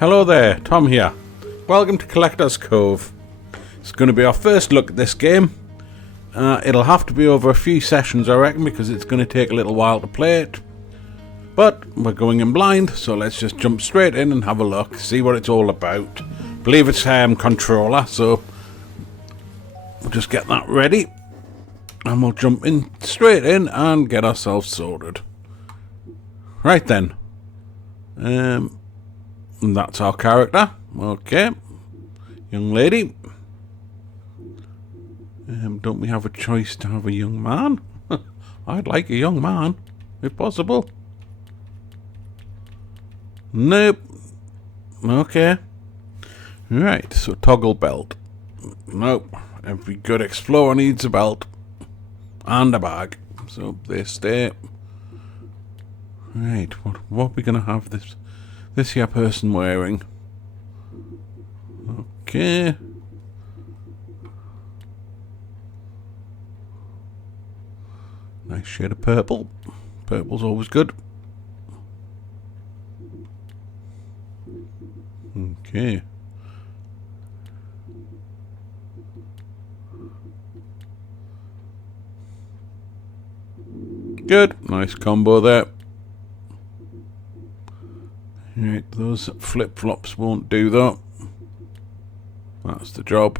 Hello there, Tom here. Welcome to Collector's Cove. It's going to be our first look at this game. It'll have to be over a few sessions, I reckon, because it's going to take a little while to play it. But we're going in blind, so let's just jump straight in and have a look, see what it's all about. I believe it's controller, so we'll just get that ready. And we'll jump in straight in and get ourselves sorted. Right then. And that's our character. Okay. Young lady. Don't we have a choice to have a young man? I'd like a young man, if possible. Nope. Okay. Right, so toggle belt. Nope. Every good explorer needs a belt. And a bag. So they stay. Right, what are we going to have this here person wearing? Okay. Nice shade of purple. Purple's always good. Okay. Good. Nice combo there. Right, those flip-flops won't do that. That's the job.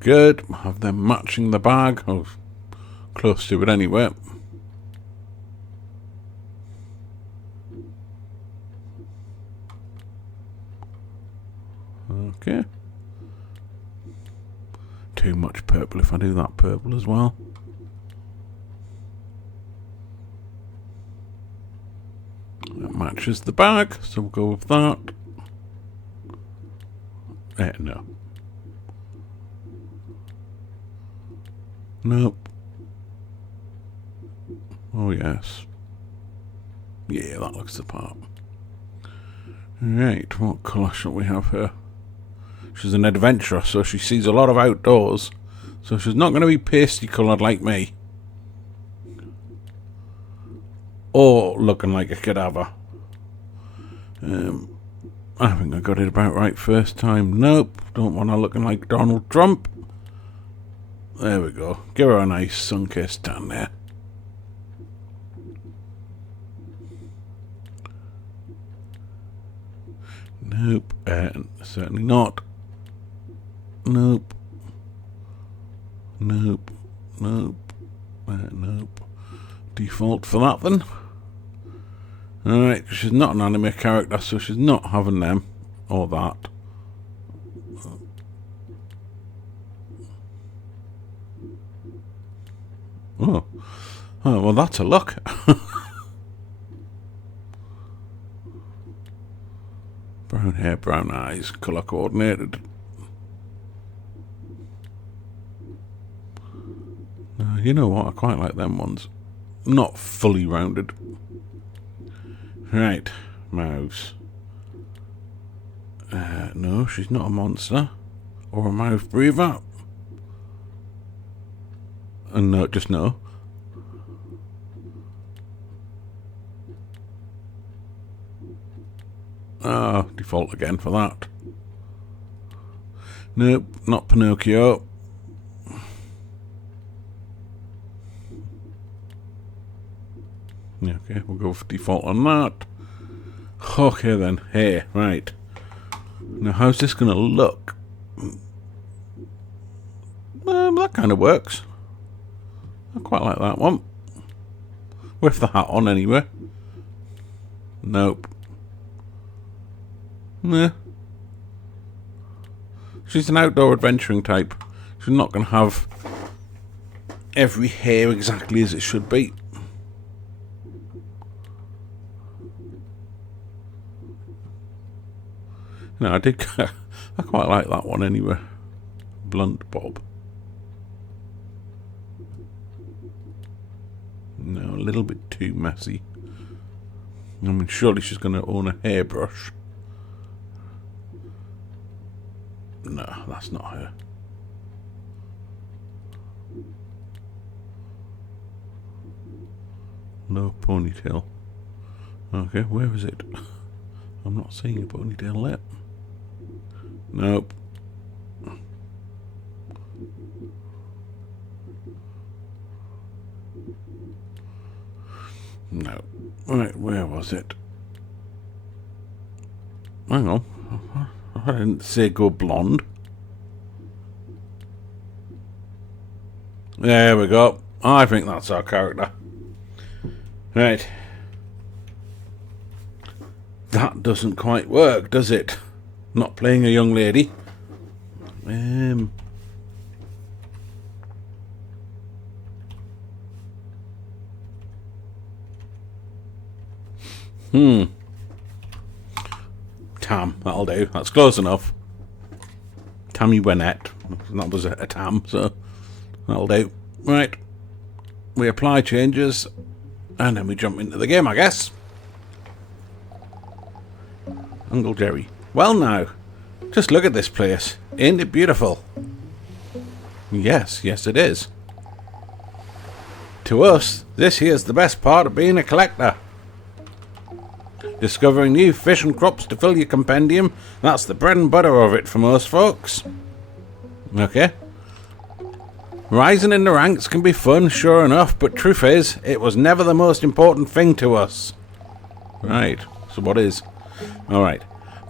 Good. Have them matching the bag. Oh, close to it anyway. Okay. Too much purple if I do that purple as well. That matches the bag, so we'll go with that. No. Nope. Oh yes. Yeah, that looks the part. Right, what colour shall we have here? She's an adventurer, so she sees a lot of outdoors. So she's not going to be pasty coloured like me. Or looking like a cadaver. I think I got it about right first time. Nope, don't want her looking like Donald Trump. There we go. Give her a nice sun-kissed tan there. Nope, certainly not. Nope. Nope. Nope. Nope. Default for that then. Alright, she's not an anime character, so she's not having them or that. Oh, well, that's a look. Brown hair, brown eyes, colour coordinated. You know what? I quite like them ones. Not fully rounded. Right, mouse. No, she's not a monster. Or a mouth breather. And no, just no. Ah, default again for that. Nope, not Pinocchio. Yeah, okay, we'll go for default on that. Okay then, hey, right. Now how's this going to look? That kind of works. I quite like that one. With the hat on anyway. Nope. Nah. She's an outdoor adventuring type. She's not going to have every hair exactly as it should be. No, I quite like that one anyway. Blunt bob. No, a little bit too messy. I mean, surely she's going to own a hairbrush. No, that's not her. No ponytail. Okay, where is it? I'm not seeing a ponytail there. Nope. No. Right, where was it? Hang on. I didn't say go blonde. There we go. I think that's our character. Right. That doesn't quite work, does it? Not playing a young lady. Tam, that'll do. That's close enough. Tammy Wynette. That was a Tam, so that'll do. Right. We apply changes, and then we jump into the game, I guess. Uncle Jerry. Well now, just look at this place. Ain't it beautiful? Yes, yes it is. To us, this here's the best part of being a collector. Discovering new fish and crops to fill your compendium, that's the bread and butter of it for most folks. Okay. Rising in the ranks can be fun, sure enough, but truth is, it was never the most important thing to us. Right, so what is? Alright.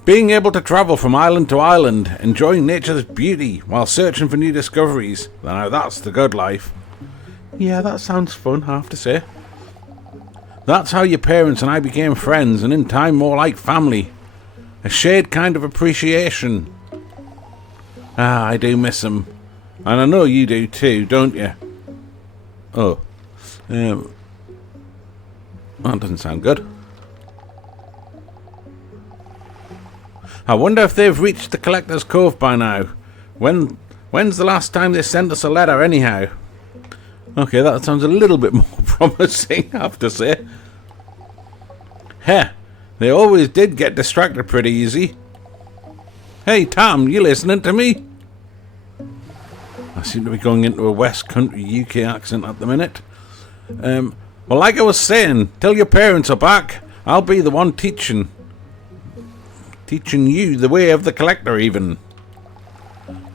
Being able to travel from island to island, enjoying nature's beauty while searching for new discoveries. Now that's the good life. Yeah, that sounds fun, I have to say. That's how your parents and I became friends, and in time more like family. A shared kind of appreciation. Ah, I do miss them. And I know you do too, don't you? Oh. That doesn't sound good. I wonder if they've reached the Collector's Cove by now. When's the last time they sent us a letter, anyhow? Okay, that sounds a little bit more promising, I have to say. Heh, they always did get distracted pretty easy. Hey, Tom, you listening to me? I seem to be going into a West Country UK accent at the minute. Well, like I was saying, till your parents are back, I'll be the one teaching you the way of the collector even.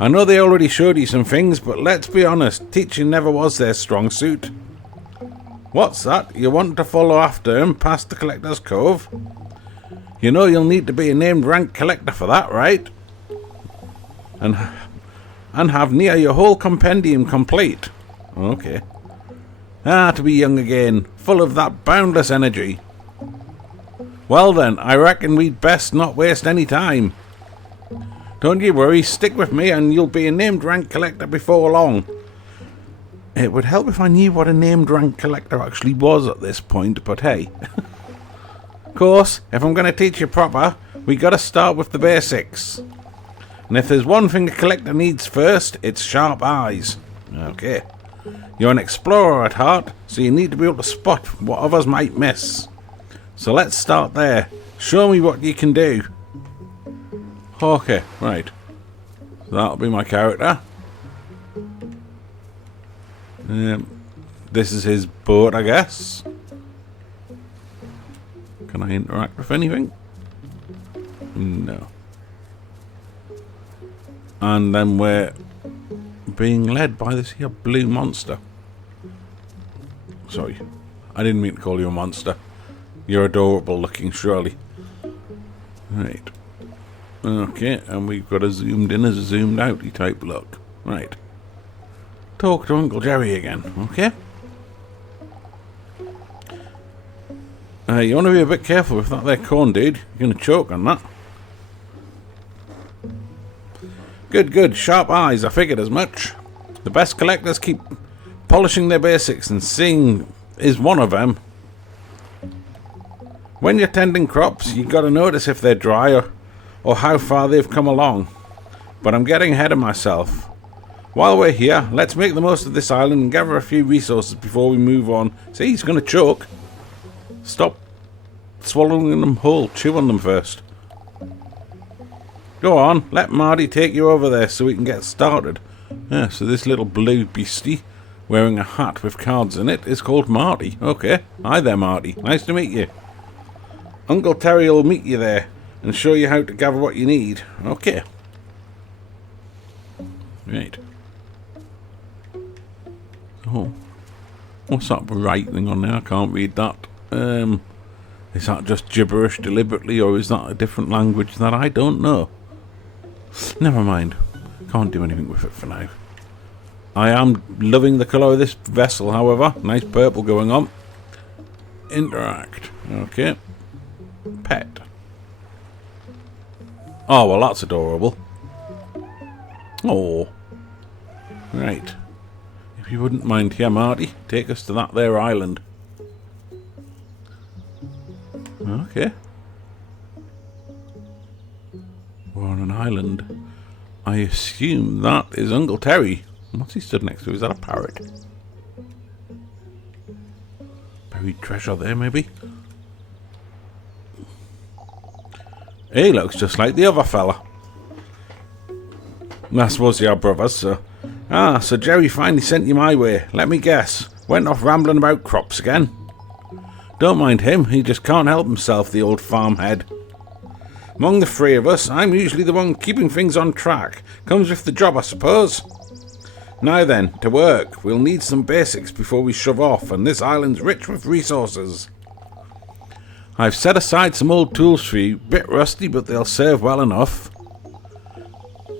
I know they already showed you some things, but let's be honest, teaching never was their strong suit. What's that? You want to follow after him past the Collector's Cove? You know you'll need to be a named rank collector for that, right? And have near your whole compendium complete. Okay. Ah, to be young again, full of that boundless energy. Well then, I reckon we'd best not waste any time. Don't you worry, stick with me and you'll be a named rank collector before long. It would help if I knew what a named rank collector actually was at this point, but hey. Of course, if I'm going to teach you proper, we got to start with the basics. And if there's one thing a collector needs first, it's sharp eyes. Okay. You're an explorer at heart, so you need to be able to spot what others might miss. So let's start there. Show me what you can do. Okay, right. That'll be my character. This is his boat, I guess. Can I interact with anything? No. And then we're being led by this here blue monster. Sorry, I didn't mean to call you a monster. You're adorable looking, surely. Right. Okay, and we've got a zoomed in as a zoomed outy type look. Right. Talk to Uncle Jerry again, okay? You want to be a bit careful with that there corn, dude. You're going to choke on that. Good, good. Sharp eyes. I figured as much. The best collectors keep polishing their basics, and seeing is one of them. When you're tending crops, you got to notice if they're dry or how far they've come along. But I'm getting ahead of myself. While we're here, let's make the most of this island and gather a few resources before we move on. See, he's going to choke. Stop swallowing them whole. Chew on them first. Go on, let Marty take you over there so we can get started. Yeah, so this little blue beastie wearing a hat with cards in it is called Marty. Okay. Hi there, Marty. Nice to meet you. Uncle Terry will meet you there. and show you how to gather what you need. Okay. Right. Oh. What's that bright thing on there? I can't read that. Is that just gibberish deliberately, or is that a different language that I don't know? Never mind. Can't do anything with it for now. I am loving the colour of this vessel, however. Nice purple going on. Interact. Okay. Pet. Oh, well, that's adorable. Oh. Right. If you wouldn't mind here, Marty, take us to that there island. Okay. We're on an island. I assume that is Uncle Terry. What's he stood next to? Is that a parrot? Buried treasure there, maybe? He looks just like the other fella. I suppose they are brothers, so... Ah, so Jerry finally sent you my way. Let me guess. Went off rambling about crops again. Don't mind him, he just can't help himself, the old farmhead. Among the three of us, I'm usually the one keeping things on track. Comes with the job, I suppose. Now then, to work. We'll need some basics before we shove off, and this island's rich with resources. I've set aside some old tools for you. Bit rusty, but they'll serve well enough.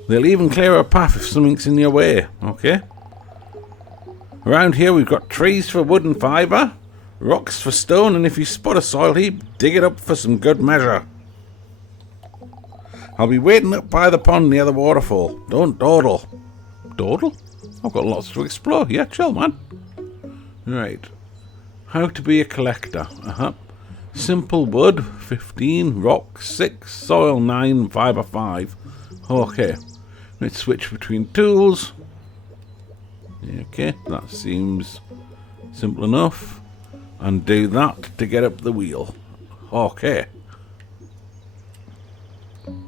They'll even clear a path if something's in your way, okay? Around here we've got trees for wood and fibre, rocks for stone, and if you spot a soil heap, dig it up for some good measure. I'll be waiting up by the pond near the waterfall. Don't dawdle. Dawdle? I've got lots to explore. Yeah, chill, man. Right. How to be a collector. Simple wood, 15, rock, 6, soil, 9, fibre, 5. Okay. Let's switch between tools. Okay, that seems simple enough. And do that to get up the wheel. Okay.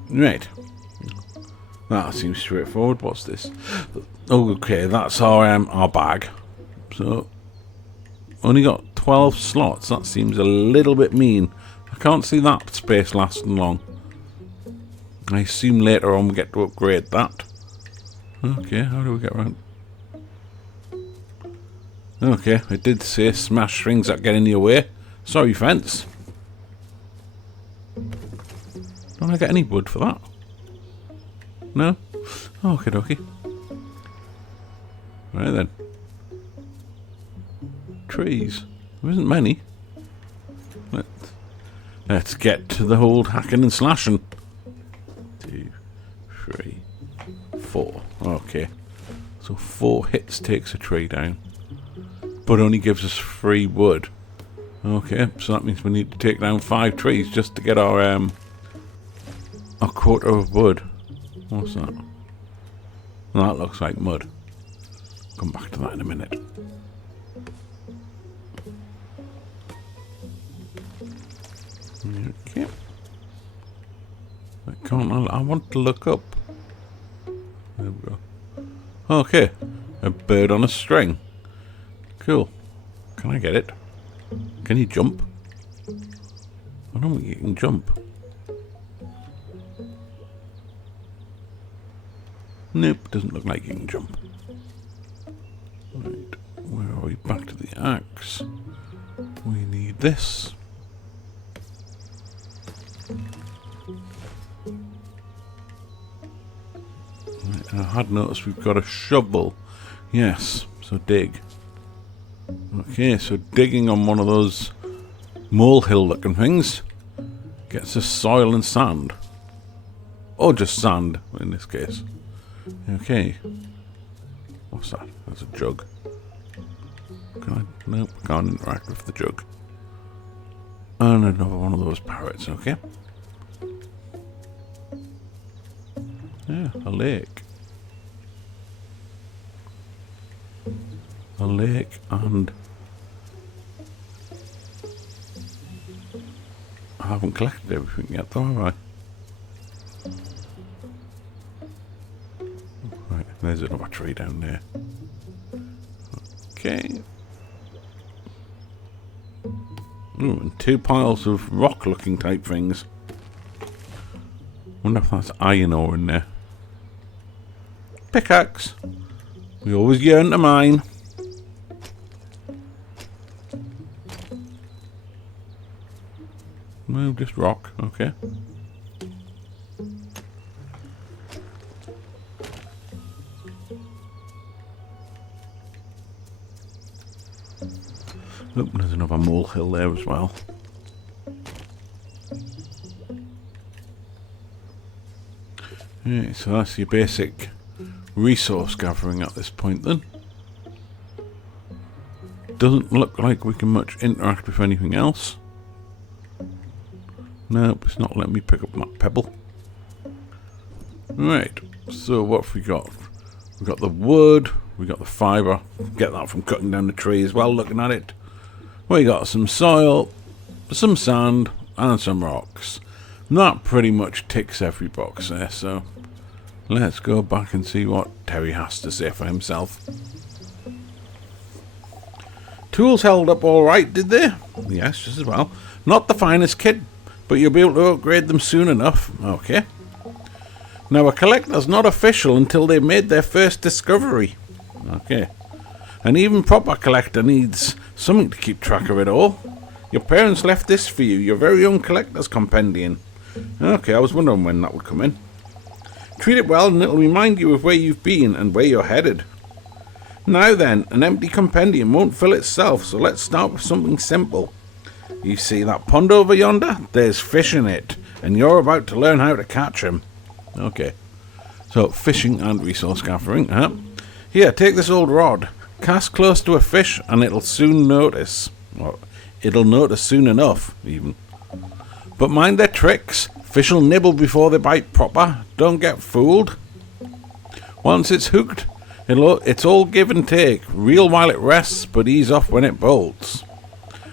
Right. That seems straightforward. What's this? Okay, that's our bag. So, only got 12 slots. That seems a little bit mean. I can't see that space lasting long. I assume later on we get to upgrade that. Okay, how do we get around? Okay, it did say smash things that get in your way. Sorry, fence. Don't I get any wood for that? No? Okay, dokie. Right then. Trees. There isn't many. Let's get to the old hacking and slashing. 2, 3, 4. Okay. So 4 hits takes a tree down. But only gives us 3 wood. Okay, so that means we need to take down 5 trees just to get our quota of wood. What's that? That looks like mud. Come back to that in a minute. Okay. I want to look up. There we go. Okay. A bird on a string. Cool. Can I get it? Can he jump? I don't think he can jump. Nope, doesn't look like he can jump. Right, where are we? Back to the axe. We need this. Right, and I had noticed we've got a shovel. Yes, so dig. Okay, so digging on one of those molehill looking things gets us soil and sand. Or just sand in this case. Okay. What's that? That's a jug. Can I? Nope, can't interact with the jug. And another one of those parrots, okay. Yeah, a lake. A lake and... I haven't collected everything yet though, have I? Right, there's another tree down there. Okay. Ooh, and 2 piles of rock looking type things. Wonder if that's iron ore in there. Pickaxe. We always yearn to mine. No, just rock. Okay. Oh, there's another molehill there as well. Right, so that's your basic resource gathering at this point then. Doesn't look like we can much interact with anything else. Nope, it's not letting me pick up that pebble. Right, so what have we got? We've got the wood, we got the fibre. Get that from cutting down the tree as well, looking at it. We got some soil, some sand, and some rocks. That pretty much ticks every box there, so let's go back and see what Terry has to say for himself. Tools held up alright, did they? Yes, just as well. Not the finest kit, but you'll be able to upgrade them soon enough. Okay. Now, a collector's not official until they've made their first discovery. Okay. An even proper collector needs something to keep track of it all. Your parents left this for you, your very own collector's compendium. Okay, I was wondering when that would come in. Treat it well and it'll remind you of where you've been and where you're headed. Now then, an empty compendium won't fill itself, so let's start with something simple. You see that pond over yonder? There's fish in it, and you're about to learn how to catch them. Okay, so fishing and resource gathering. Here, take this old rod. Cast close to a fish and it'll soon notice. Or it'll notice soon enough, even. But mind their tricks. Fish will nibble before they bite proper. Don't get fooled. Once it's hooked, it's all give and take. Reel while it rests, but ease off when it bolts.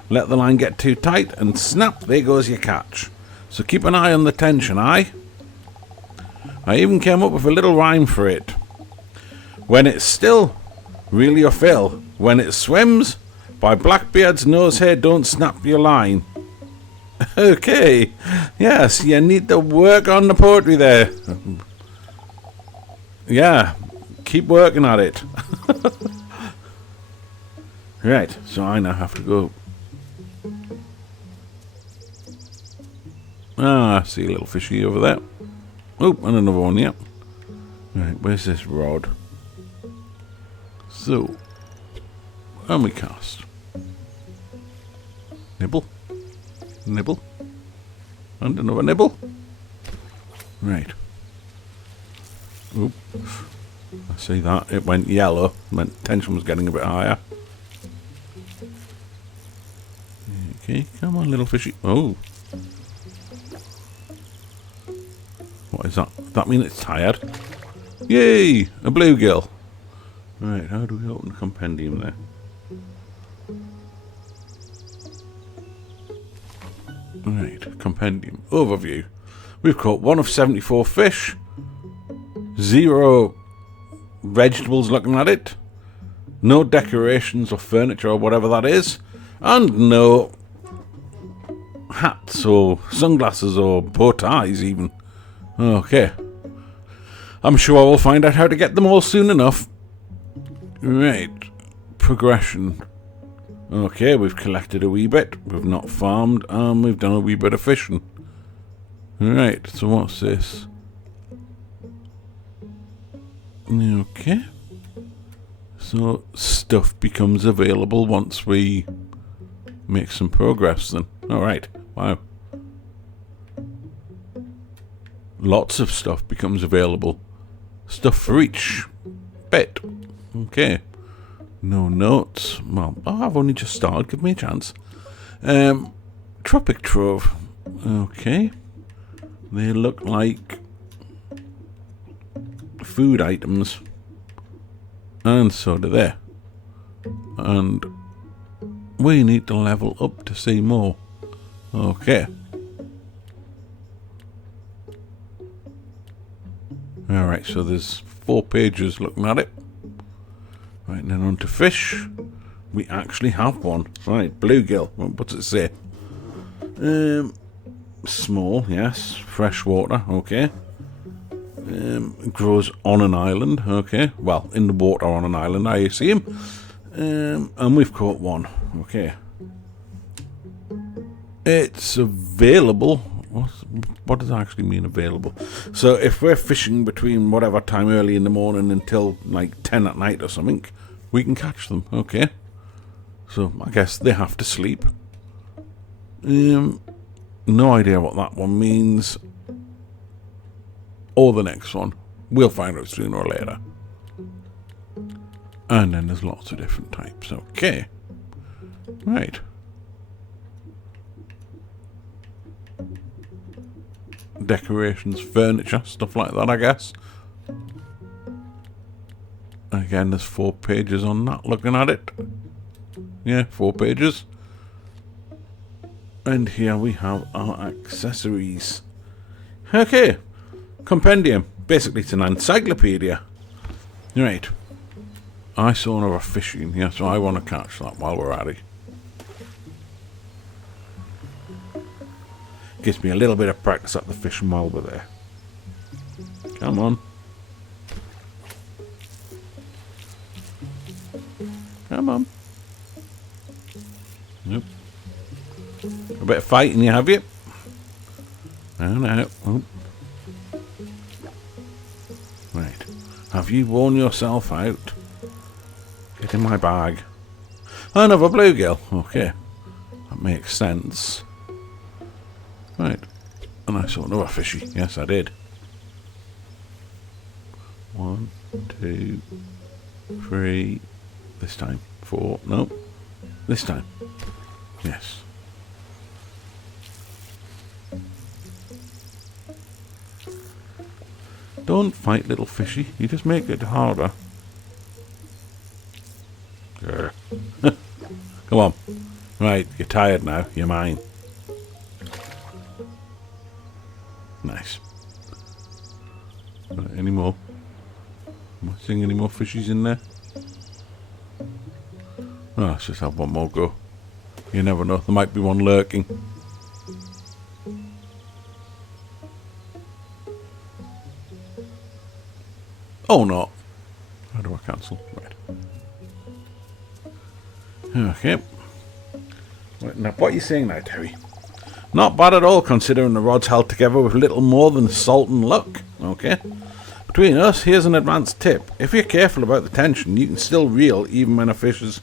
Let the line get too tight and snap, there goes your catch. So keep an eye on the tension, aye? I even came up with a little rhyme for it. When it's still, reel your fill. When it swims, by Blackbeard's nose hair don't snap your line. Okay, yes, you need to work on the poetry there. Yeah, keep working at it. Right, so I now have to go. I see a little fishy over there. Oh, and another one, yep. Right, where's this rod? So, and we cast. Nibble. Nibble. And another nibble. Right. Oop. I see that. It went yellow. Meant tension was getting a bit higher. Okay, come on, little fishy. Oh. What is that? Does that mean it's tired? Yay! A bluegill. Right, how do we open the compendium there? Right, compendium. Overview. We've caught 1 of 74 fish. 0 vegetables looking at it. No decorations or furniture or whatever that is. And no hats or sunglasses or bow ties even. Okay. I'm sure we'll find out how to get them all soon enough. Right. Progression. Okay, we've collected a wee bit. We've not farmed. And we've done a wee bit of fishing. Right, so what's this? Okay. So stuff becomes available once we make some progress then. Alright. Wow. Lots of stuff becomes available. Stuff for each bit. Okay. No notes. Well, I've only just started. Give me a chance. Tropic Trove. Okay. They look like food items. And so do they. And we need to level up to see more. Okay. Alright, so there's 4 pages looking at it. Right, and then on to fish. We actually have one. Right, bluegill. What's it say? Small, yes. Freshwater, okay. Grows on an island, okay. Well, in the water on an island, I assume. And we've caught one, okay. It's available. What does that actually mean, available? So if we're fishing between whatever time early in the morning until like 10 at night or something, we can catch them, okay. So I guess they have to sleep. No idea what that one means. Or the next one. We'll find out sooner or later. And then there's lots of different types. Okay. Right. Decorations, furniture, stuff like that, I guess. Again, there's 4 pages on that, looking at it. Yeah, 4 pages. And here we have our accessories. Okay. Compendium. Basically, it's an encyclopedia. Right. I saw another fish in here, so I want to catch that while we're at it. Gives me a little bit of practice at the fishing while we're there. Come on. Come on. Nope. A bit of fighting, you have you? No, no. Oh. Right. Have you worn yourself out? Get in my bag. Another bluegill. Okay. That makes sense. Right. And I saw another fishy. Yes, I did. 1, 2, 3. This time. 4. Nope. This time. Yes. Don't fight, little fishy. You just make it harder. Come on. Right, you're tired now. You're mine. Nice. Right, any more? Am I seeing any more fishies in there? Oh, let's just have one more go. You never know. There might be one lurking. Oh, no. How do I cancel? Right. Okay. Right, now, what are you saying now, Terry? Not bad at all, considering the rod's held together with little more than salt and luck. Okay. Between us, here's an advanced tip. If you're careful about the tension, you can still reel even when a fish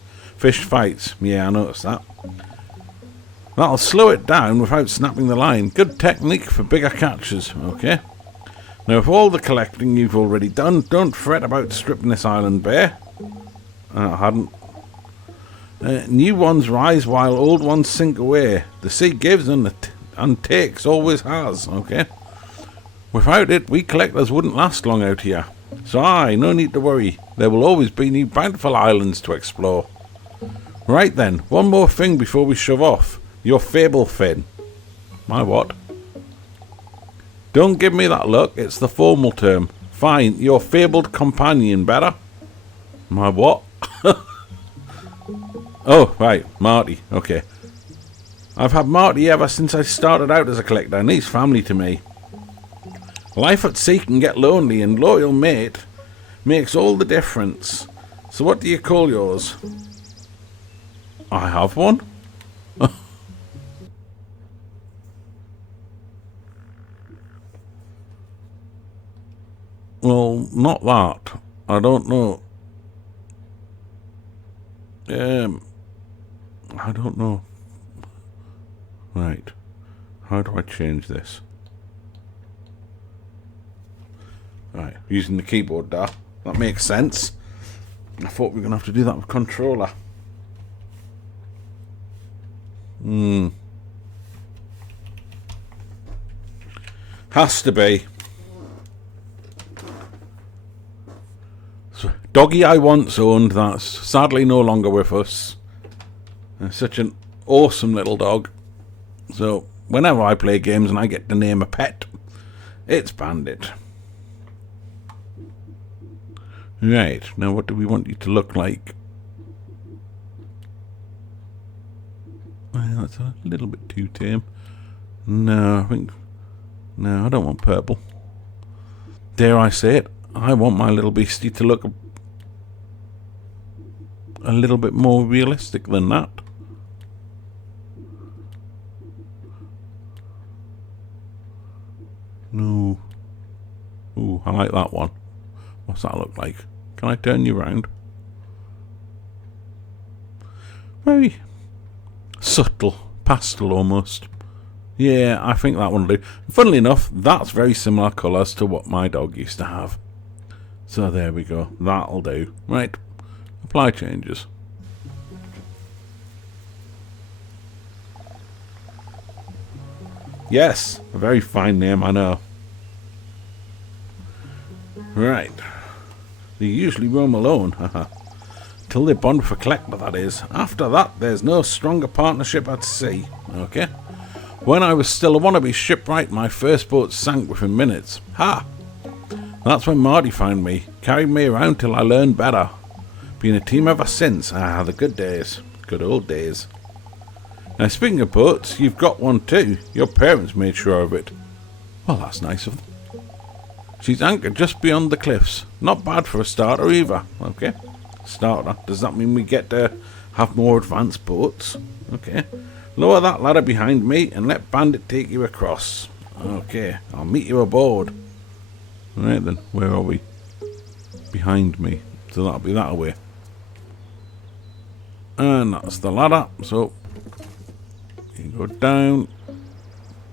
fights. Yeah, I noticed that. That'll slow it down without snapping the line. Good technique for bigger catches. Okay. Now, with all the collecting you've already done, don't fret about stripping this island bare. I hadn't. New ones rise while old ones sink away. The sea gives and takes, always has, okay? Without it, we collectors wouldn't last long out here. So no need to worry. There will always be new bountiful islands to explore. Right then, one more thing before we shove off. Your Fablefin. My what? Don't give me that look, it's the formal term. Fine, your fabled companion, better? My what? Oh, right, Marty, okay. I've had Marty ever since I started out as a collector, and he's family to me. Life at sea can get lonely, and loyal mate makes all the difference. So what do you call yours? I have one? Well, not that. I don't know. I don't know. Right. How do I change this? Right, using the keyboard there. That makes sense. I thought we were going to have to do that with controller. Has to be. So, doggy I once owned, that's sadly no longer with us. Such an awesome little dog. So, whenever I play games and I get to name a pet, it's Bandit. Right, now what do we want you to look like? Well, that's a little bit too tame. No, I think... No, I don't want purple. Dare I say it? I want my little beastie to look a little bit more realistic than that. No. Ooh, I like that one. What's that look like? Can I turn you around? Very subtle. Pastel almost. Yeah, I think that one will do. Funnily enough, that's very similar colours to what my dog used to have. So there we go. That'll do. Right. Apply changes. Yes, a very fine name, I know. Right. They usually roam alone, haha. Till they bond with a collector, that is. After that, there's no stronger partnership at sea. Okay. When I was still a wannabe shipwright, my first boat sank within minutes. Ha! That's when Marty found me, carried me around till I learned better. Been a team ever since. Ah, the good days. Good old days. Now, speaking of boats, you've got one too. Your parents made sure of it. Well, that's nice of them. She's anchored just beyond the cliffs. Not bad for a starter either. Okay. Starter. Does that mean we get to have more advanced boats? Okay. Lower that ladder behind me and let Bandit take you across. Okay. I'll meet you aboard. Right then. Where are we? Behind me. So that'll be that way. And that's the ladder. So you go down.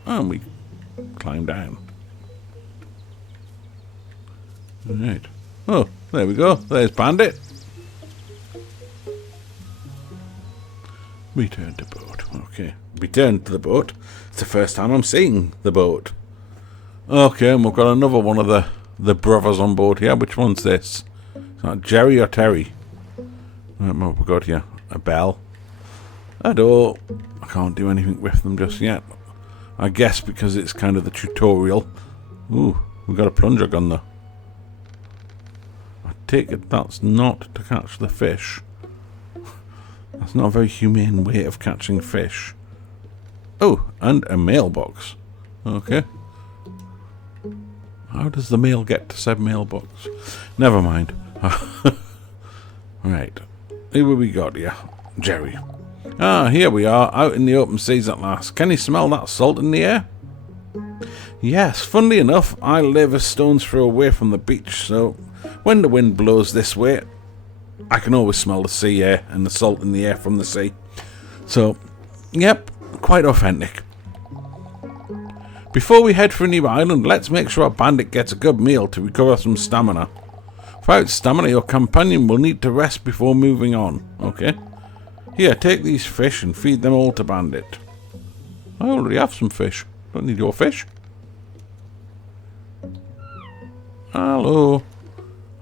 And we climb down. Right. Oh, there we go. There's Bandit. Return to boat. Okay. Return to the boat. It's the first time I'm seeing the boat. Okay, and we've got another one of the brothers on board here. Which one's this? Is that Jerry or Terry? I don't know what we've got here. A bell. A door. I can't do anything with them just yet. I guess because it's kind of the tutorial. Ooh, we've got a plunger gun though. I take it that's not to catch the fish. That's not a very humane way of catching fish. Oh, and a mailbox. Okay. How does the mail get to said mailbox? Never mind. Right. Who have we got here? Jerry. Ah, here we are, out in the open seas at last. Can you smell that salt in the air? Yes, funnily enough, I live a stone's throw away from the beach, so when the wind blows this way, I can always smell the sea air and the salt in the air from the sea. So, yep, quite authentic. Before we head for a new island, let's make sure our bandit gets a good meal to recover some stamina. Without stamina, your companion will need to rest before moving on. Okay. Here, take these fish and feed them all to Bandit. I already have some fish. Don't need your fish. Hello.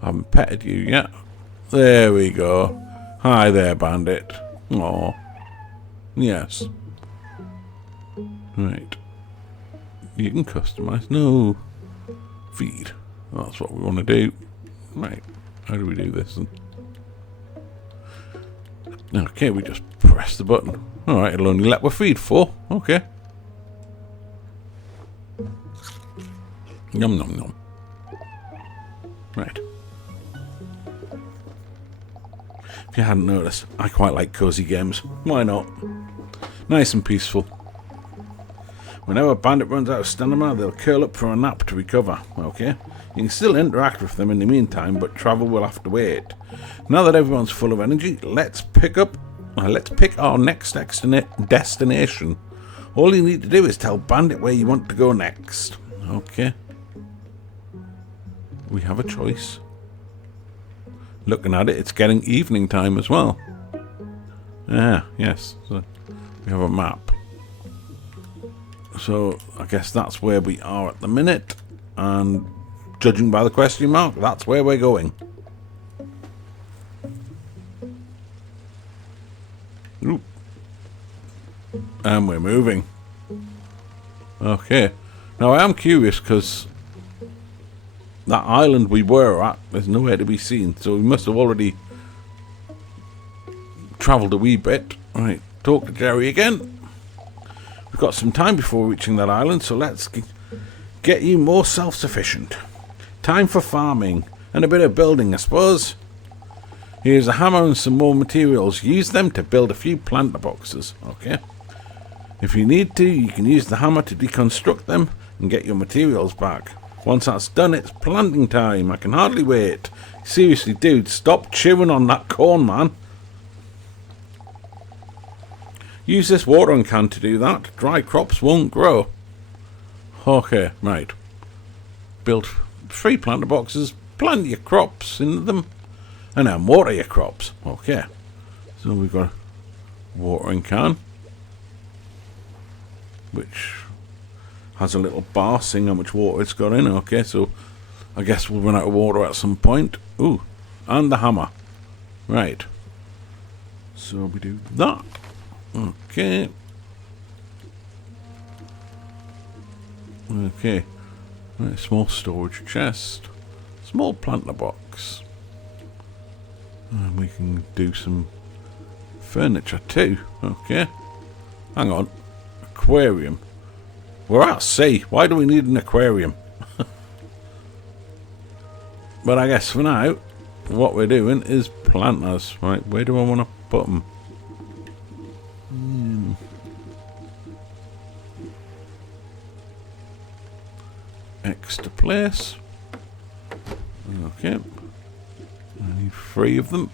I haven't petted you yet. There we go. Hi there, Bandit. Aw. Yes. Right. You can customize. No. Feed. That's what we want to do. Right. How do we do this then? Okay, we just press the button. Alright, it'll only let we feed 4. Okay. Yum, yum, yum. Right. If you hadn't noticed, I quite like cozy games. Why not? Nice and peaceful. Whenever Bandit runs out of stamina, they'll curl up for a nap to recover. Okay? You can still interact with them in the meantime, but travel will have to wait. Now that everyone's full of energy, let's pick our next destination. All you need to do is tell Bandit where you want to go next. Okay. We have a choice. Looking at it, it's getting evening time as well. Ah, yes. So we have a map. So I guess that's where we are at the minute. And judging by the question mark, that's where we're going. Oop. And we're moving. Okay. Now I am curious because that island we were at, there's nowhere to be seen. So we must have already travelled a wee bit. Right, talk to Jerry again. We've got some time before reaching that island, so let's get you more self-sufficient. Time for farming and a bit of building, I suppose. Here's a hammer and some more materials. Use them to build a few planter boxes, okay? If you need to, you can use the hammer to deconstruct them and get your materials back. Once that's done, it's planting time. I can hardly wait. Seriously, dude, stop chewing on that corn, man. Use this watering can to do that. Dry crops won't grow. Okay, right. Build 3 planter boxes, plant your crops in them, and then water your crops. Okay. So we've got a watering can, which has a little bar saying how much water it's got in. Okay, so I guess we'll run out of water at some point. Ooh, and the hammer. Right. So we do that. Okay. Okay. Right, small storage chest. Small planter box. And we can do some furniture too. Okay. Hang on. Aquarium. We're at sea. Why do we need an aquarium? But I guess for now, what we're doing is planters. Right, where do I want to put them? Extra place. Okay. I need 3 of them.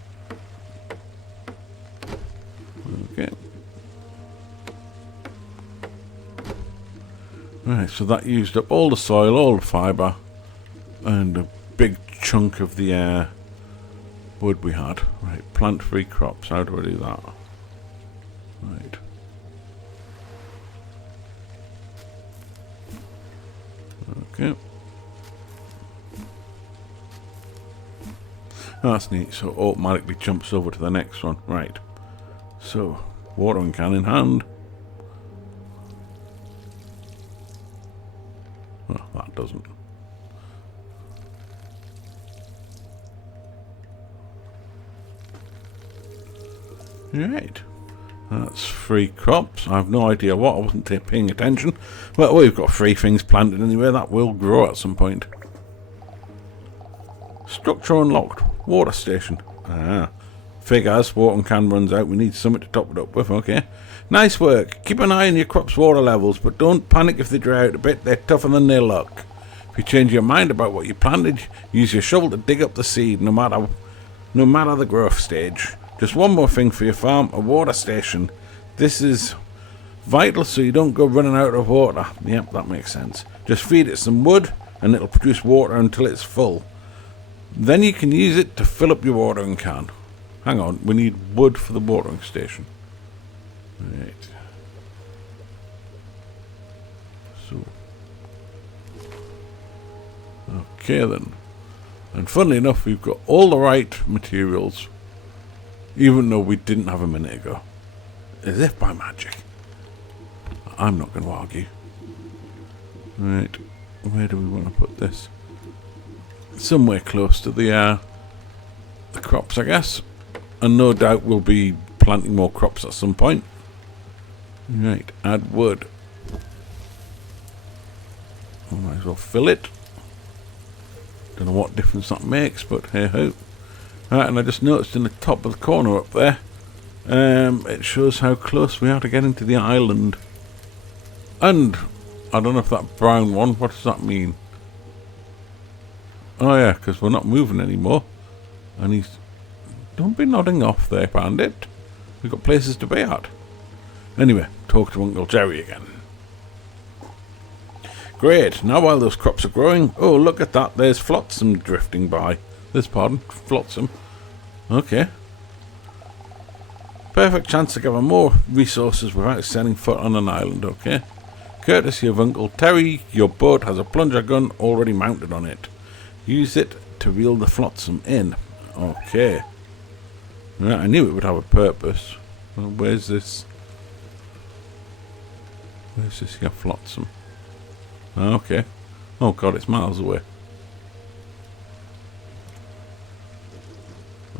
Okay. Right, so that used up all the soil, all the fibre, and a big chunk of the wood we had. Right, plant 3 crops. How do I do that? Right. Okay. That's neat, so it automatically jumps over to the next one. Right. So, watering can in hand. Oh, that doesn't. Right. That's 3 crops. I have no idea what. I wasn't paying attention. Well, we've got 3 things planted anyway. That will grow at some point. Structure unlocked. Water station. Ah. Figures. Watering can runs out. We need something to top it up with. Okay. Nice work. Keep an eye on your crop's water levels, but don't panic if they dry out a bit. They're tougher than they look. If you change your mind about what you planted, use your shovel to dig up the seed, no matter the growth stage. Just one more thing for your farm, a water station. This is vital so you don't go running out of water. Yep, that makes sense. Just feed it some wood and it'll produce water until it's full. Then you can use it to fill up your watering can. Hang on, we need wood for the watering station. Right. So. Okay then. And funnily enough, we've got all the right materials. Even though we didn't have a minute ago. As if by magic. I'm not going to argue. Right. Where do we want to put this? Somewhere close to the crops, I guess. And no doubt we'll be planting more crops at some point. Right. Add wood. I might as well fill it. Don't know what difference that makes, but hey ho. Right, and I just noticed in the top of the corner up there, it shows how close we are to getting to the island. And, I don't know if that brown one, what does that mean? Oh yeah, because we're not moving anymore. And he's... Don't be nodding off there, Bandit. We've got places to be at. Anyway, talk to Uncle Jerry again. Great, now while those crops are growing... Oh, look at that, there's Flotsam drifting by. Flotsam. Okay. Perfect chance to gather more resources without setting foot on an island, okay? Courtesy of Uncle Terry, your boat has a plunger gun already mounted on it. Use it to reel the Flotsam in. Okay. Right, I knew it would have a purpose. Well, where's this? Where's this here Flotsam? Okay. Oh god, it's miles away.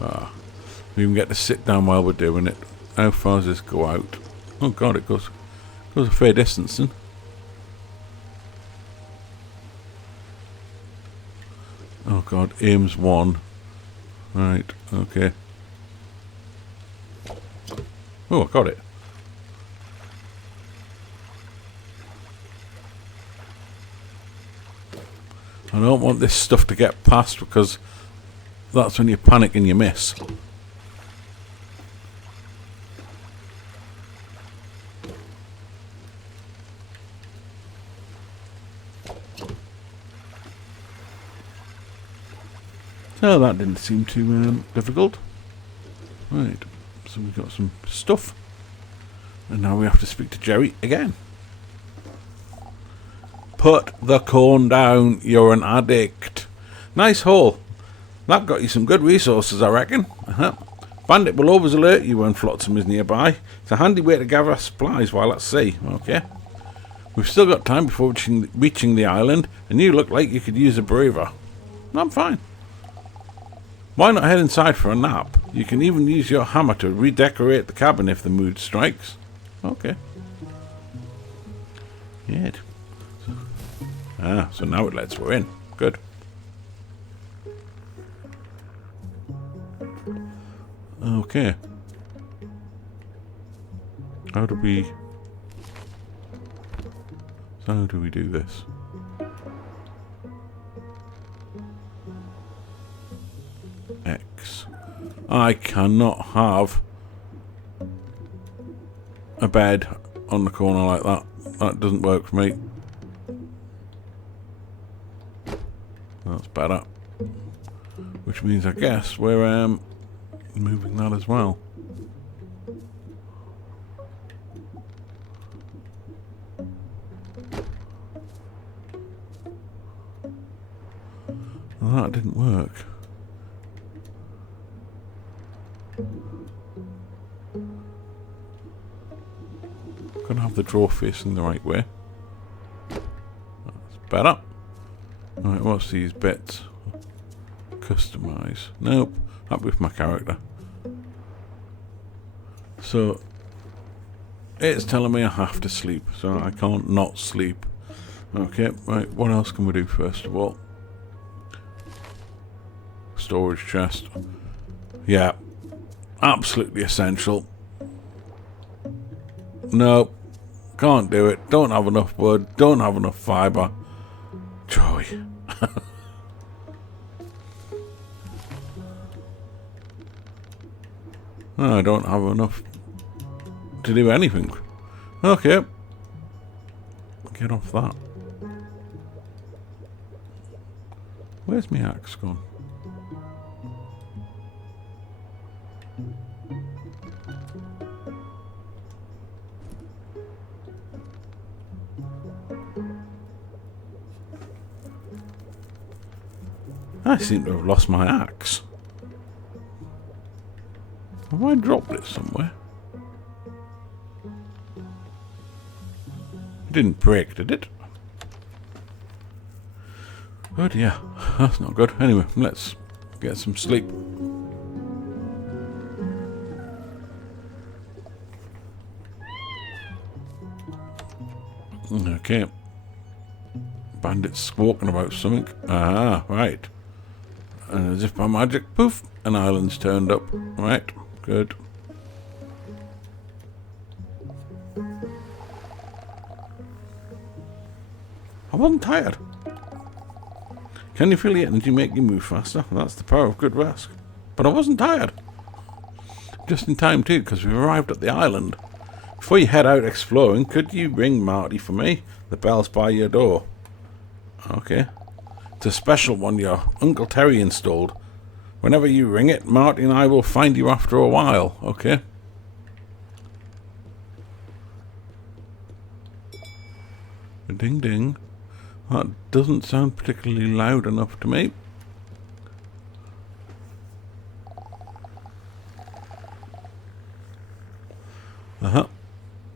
Ah, we even get to sit down while we're doing it. How far does this go out? Oh god, it goes Goes a fair distance then. Oh god, aim's 1. Right, okay. Oh, I got it. I don't want this stuff to get past because that's when you panic and you miss. So that didn't seem too difficult. Right, so we've got some stuff. And now we have to speak to Jerry again. Put the corn down, you're an addict. Nice haul. That got you some good resources, I reckon. Bandit will always alert you when Flotsam is nearby. It's a handy way to gather supplies while at sea. Okay. We've still got time before reaching the island, and you look like you could use a breather. I'm fine. Why not head inside for a nap? You can even use your hammer to redecorate the cabin if the mood strikes. Okay. Yeah. So now it lets we're in. Good. Okay. How do we do this? X. I cannot have a bed on the corner like that. That doesn't work for me. That's better. Which means I guess we're moving that as well. Well, that didn't work. Gonna have the drawer facing the right way. That's better. Right, what's these bits? Customize. Nope. Not with my character. So it's telling me I have to sleep, so I can't not sleep. Okay, right, what else can we do first of all? Storage chest. Yeah. Absolutely essential. Nope. Can't do it. Don't have enough wood. Don't have enough fibre. Joy. I don't have enough to do anything. Okay. Get off that. Where's my axe gone? I seem to have lost my axe. Have I dropped it somewhere? It didn't break, did it? Oh dear, that's not good. Anyway, let's get some sleep. Okay. Bandits squawking about something. Ah, right. And as if by magic, poof, an island's turned up. Right, good. I wasn't tired. Can you feel the energy make you move faster? That's the power of good rest. But I wasn't tired. Just in time too, because we've arrived at the island. Before you head out exploring, could you ring Marty for me? The bell's by your door. Okay. It's a special one your Uncle Terry installed. Whenever you ring it, Marty and I will find you after a while. Okay. Ding ding. That doesn't sound particularly loud enough to me.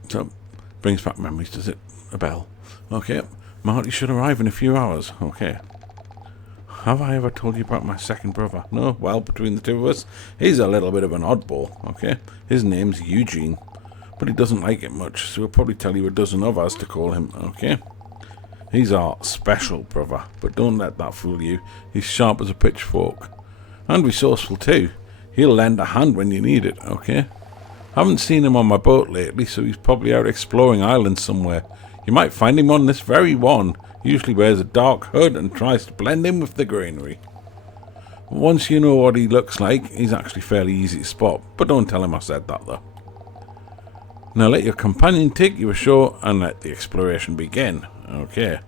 So, brings back memories, does it? A bell. Okay. Marty should arrive in a few hours. Okay. Have I ever told you about my second brother? No? Well, between the two of us, he's a little bit of an oddball. Okay. His name's Eugene. but he doesn't like it much, so we'll probably tell you a dozen others to call him, okay? He's our special brother, but don't let that fool you. He's sharp as a pitchfork. And resourceful too. He'll lend a hand when you need it, okay? Haven't seen him on my boat lately, so he's probably out exploring islands somewhere. You might find him on this very one. He usually wears a dark hood and tries to blend in with the greenery. Once you know what he looks like, he's actually fairly easy to spot, but don't tell him I said that though. Now let your companion take you ashore and let the exploration begin. Okay.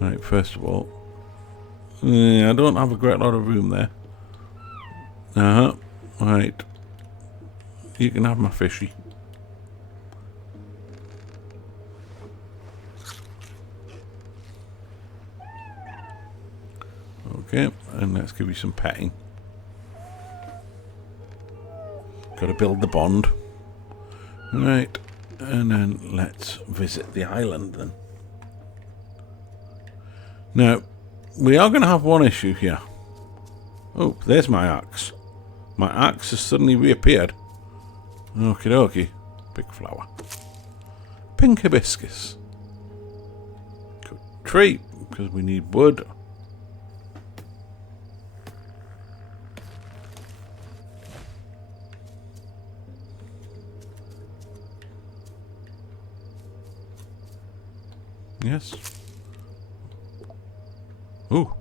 Right, first of all, I don't have a great lot of room there. Right. You can have my fishy. Okay, and let's give you some petting. Got to build the bond. Right, and then let's visit the island then. Now, we are going to have one issue here. Oh, there's my axe. My axe has suddenly reappeared. Okie dokie. Big flower. Pink hibiscus. Good tree, because we need wood. Yes. Ooh.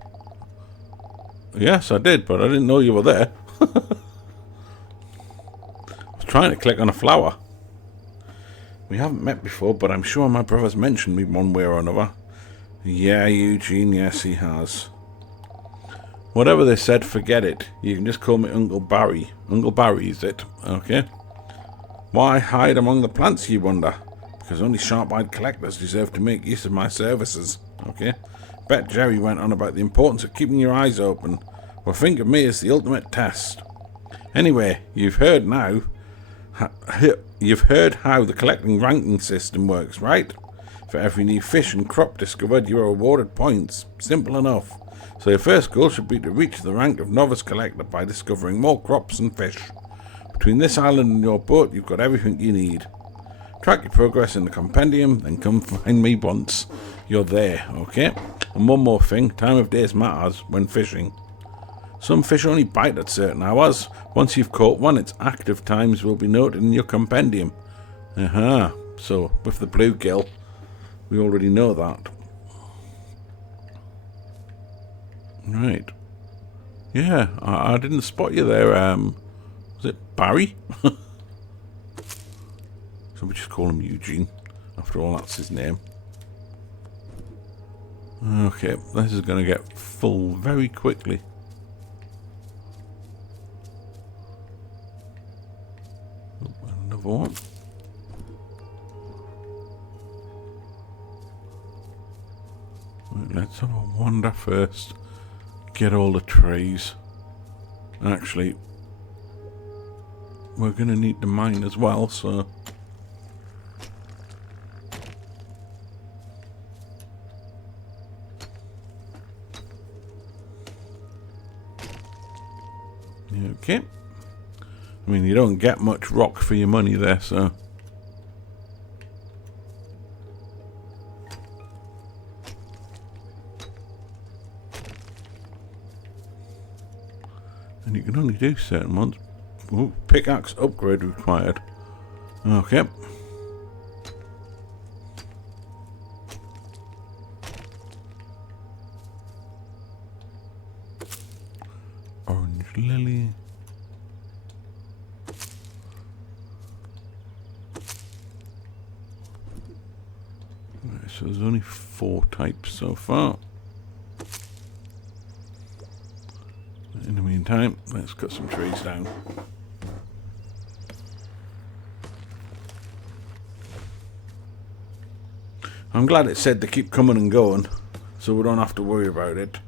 Yes, I did, but I didn't know you were there. I was trying to click on a flower. We haven't met before, but I'm sure my brother's mentioned me one way or another. Yeah, Eugene, yes he has. Whatever they said, forget it. You can just call me Uncle Barry. Uncle Barry, is it? Okay. Why hide among the plants, you wonder? Because only sharp-eyed collectors deserve to make use of my services. Okay? Bet Jerry went on about the importance of keeping your eyes open. Well, think of me as the ultimate test. Anyway, you've heard now. You've heard how the collecting ranking system works, right? For every new fish and crop discovered, you are awarded points. Simple enough. So your first goal should be to reach the rank of novice collector by discovering more crops and fish. Between this island and your boat, you've got everything you need. Track your progress in the Compendium, then come find me once you're there, okay? And one more thing, time of day matters when fishing. Some fish only bite at certain hours. Once you've caught one, its active times will be noted in your Compendium. So, with the bluegill, we already know that. Right. Yeah, I didn't spot you there. Was it Barry? So we just call him Eugene. After all, that's his name. Okay, this is going to get full very quickly. Another one. Right, let's have a wander first. Get all the trees. Actually, we're going to need the mine as well, so... Okay. I mean, you don't get much rock for your money there, so... And you can only do certain ones. Ooh, pickaxe upgrade required. Okay. Orange lily. Right, so there's only 4 types so far. In the meantime, let's cut some trees down. I'm glad it said to keep coming and going, so we don't have to worry about it.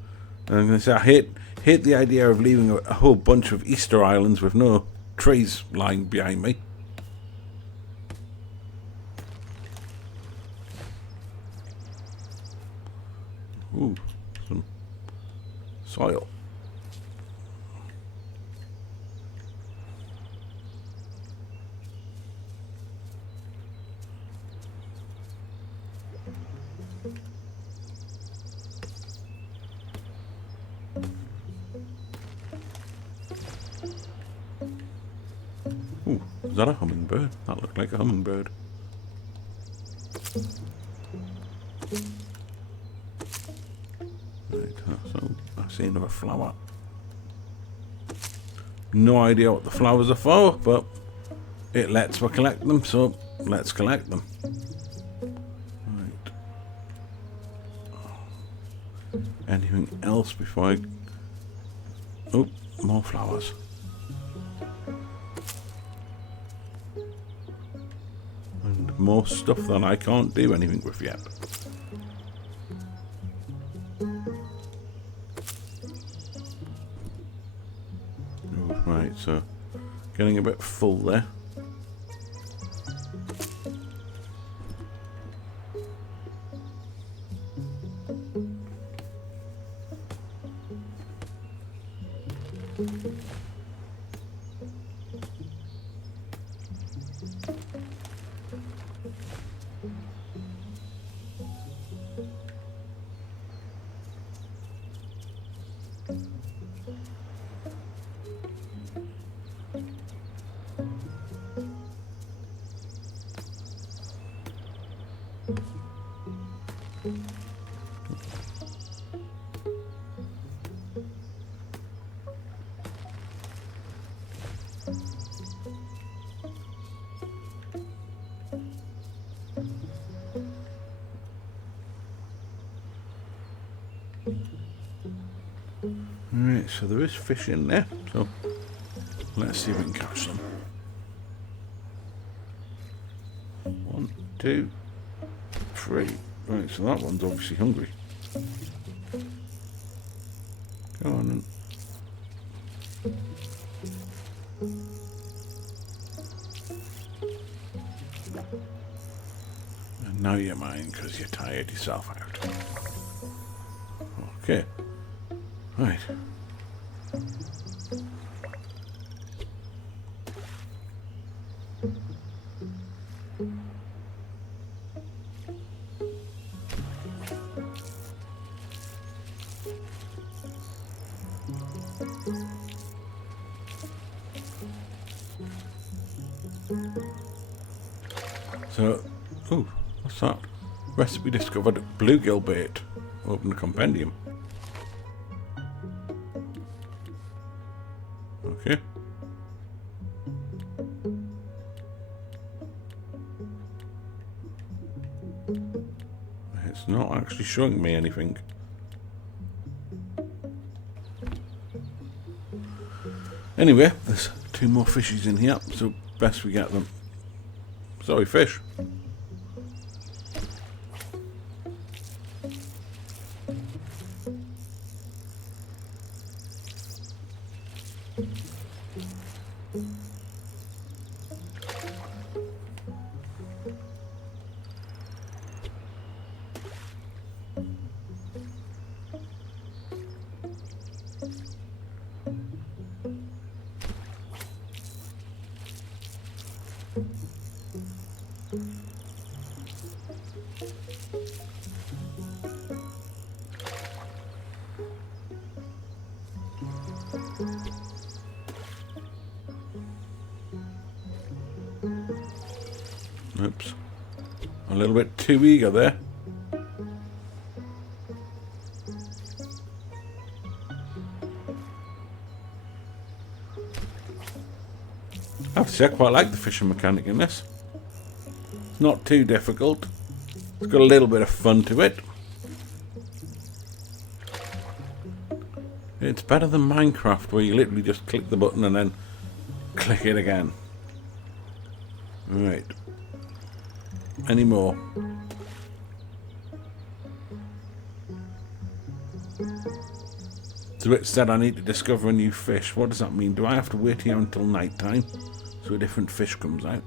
And I'm going to say I hate the idea of leaving a whole bunch of Easter islands with no trees lying behind me. Ooh, some soil. that a hummingbird? That looked like a hummingbird. Right, so I see another flower. No idea what the flowers are for, but it lets me collect them, so let's collect them. Right. Anything else before I... Oh, more flowers. And more stuff that I can't do anything with yet. Oh, right, so getting a bit full there. Right, so there is fish in there, so let's see if we can catch them. 1, 2, 3. Right, so that one's obviously hungry. Go on then. And now you're mine because you tired yourself out. Okay. Right. So, oh, what's that? Recipe discovered: bluegill bait. Open the compendium. Okay. It's not actually showing me anything. Anyway, there's 2 more fishies in here, so best we get them. Sorry, fish. Oops. A little bit too eager there. I have to say, I quite like the fishing mechanic in this. It's not too difficult. It's got a little bit of fun to it. It's better than Minecraft, where you literally just click the button and then click it again. Right. Any more? So it said I need to discover a new fish. What does that mean? Do I have to wait here until night time so a different fish comes out?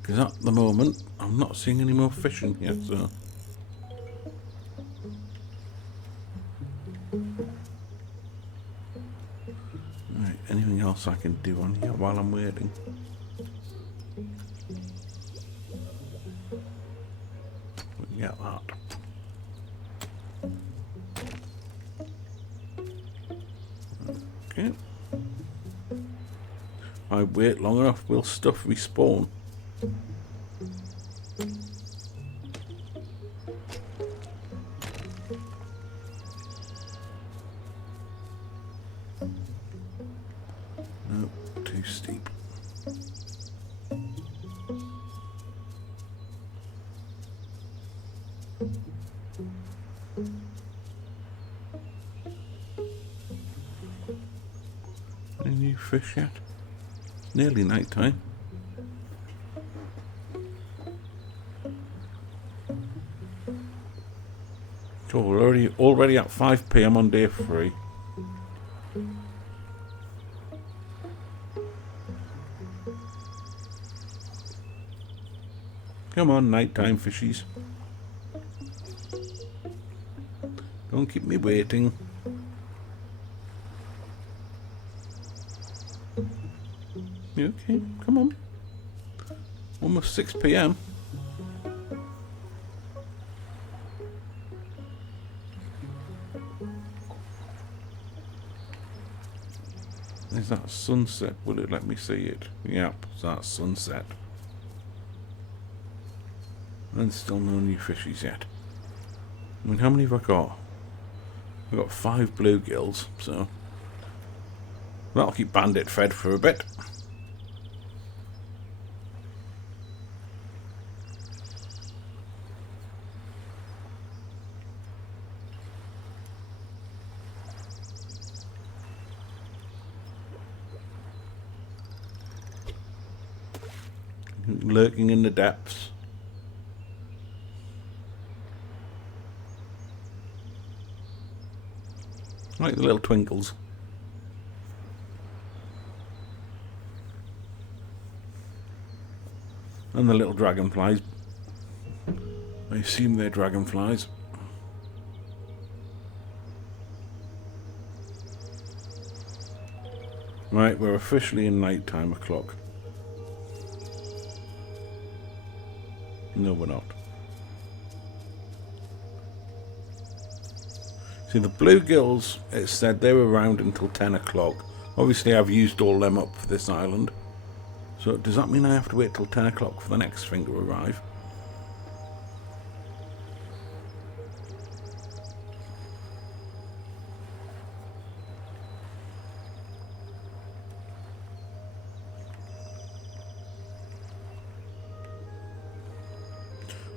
Because at the moment I'm not seeing any more fish in here, so... Right, anything else I can do on here while I'm waiting? We can get that. Okay. If I wait long enough, will stuff respawn? No, too steep. Any new fish yet? It's nearly night time. So we're already at 5 PM on day 3. Come on, nighttime fishies. Don't keep me waiting. You okay? Come on. Almost 6 PM. Is that sunset? Will it let me see it? Yep, that's sunset. And still no new fishies yet. I mean, how many have I got? I've got 5 bluegills, so that'll keep Bandit fed for a bit. Lurking in the depths. Like the little twinkles. And the little dragonflies. I assume they're dragonflies. Right, we're officially in nighttime o'clock. No, we're not. See, the bluegills, it said they were around until 10 o'clock. Obviously, I've used all them up for this island. So, does that mean I have to wait till 10 o'clock for the next thing to arrive?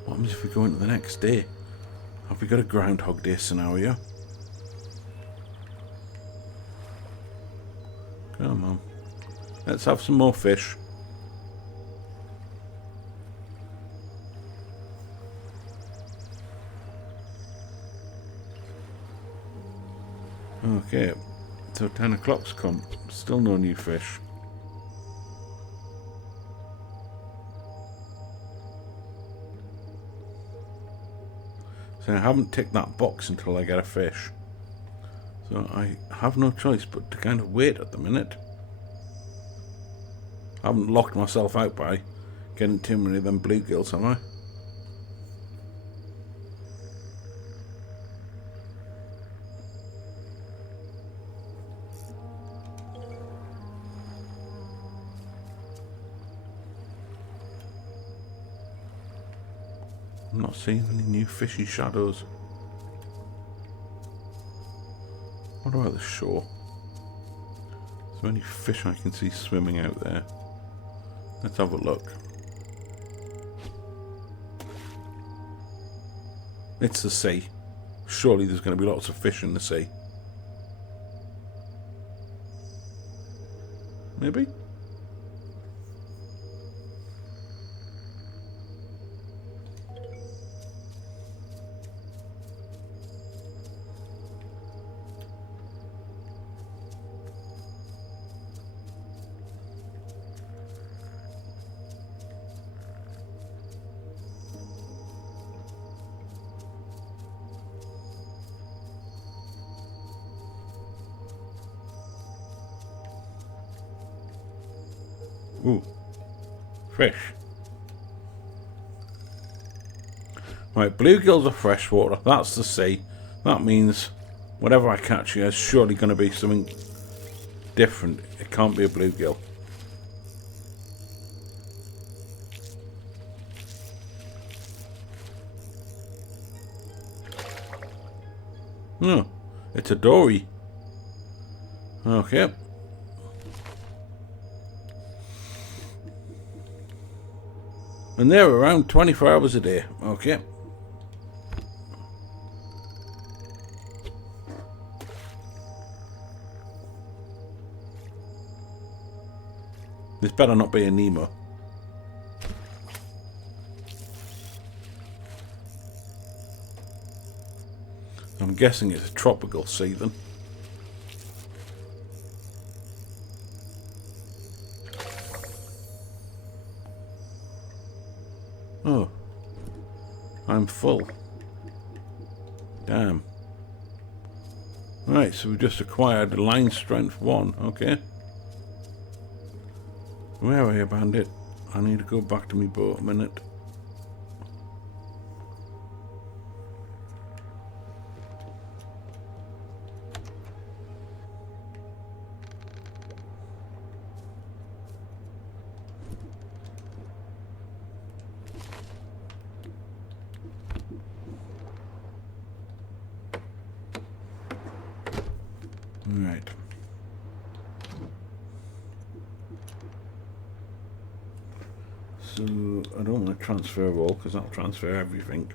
What happens if we go into the next day? Have we got a Groundhog Day scenario? Come on. Let's have some more fish. Okay, so 10 o'clock's come. Still no new fish. So I haven't ticked that box until I get a fish. So I have no choice but to kind of wait at the minute. I haven't locked myself out by getting too many of them bluegills, have I? I'm not seeing any new fishy shadows. What about the shore? Is there any fish I can see swimming out there? Let's have a look. It's the sea. Surely there's going to be lots of fish in the sea. Maybe? Ooh, fish. Right, bluegills are freshwater. That's the sea. That means whatever I catch here is surely going to be something different. It can't be a bluegill. Oh, it's a dory. Okay. And they're around 24 hours a day. Okay. This better not be a Nemo. I'm guessing it's a tropical sea then. Oh. I'm full. Damn. Right, so we just acquired line strength 1. Okay. Where are you, bandit? I need to go back to my boat a minute. Right. So I don't want to transfer all because that'll transfer everything.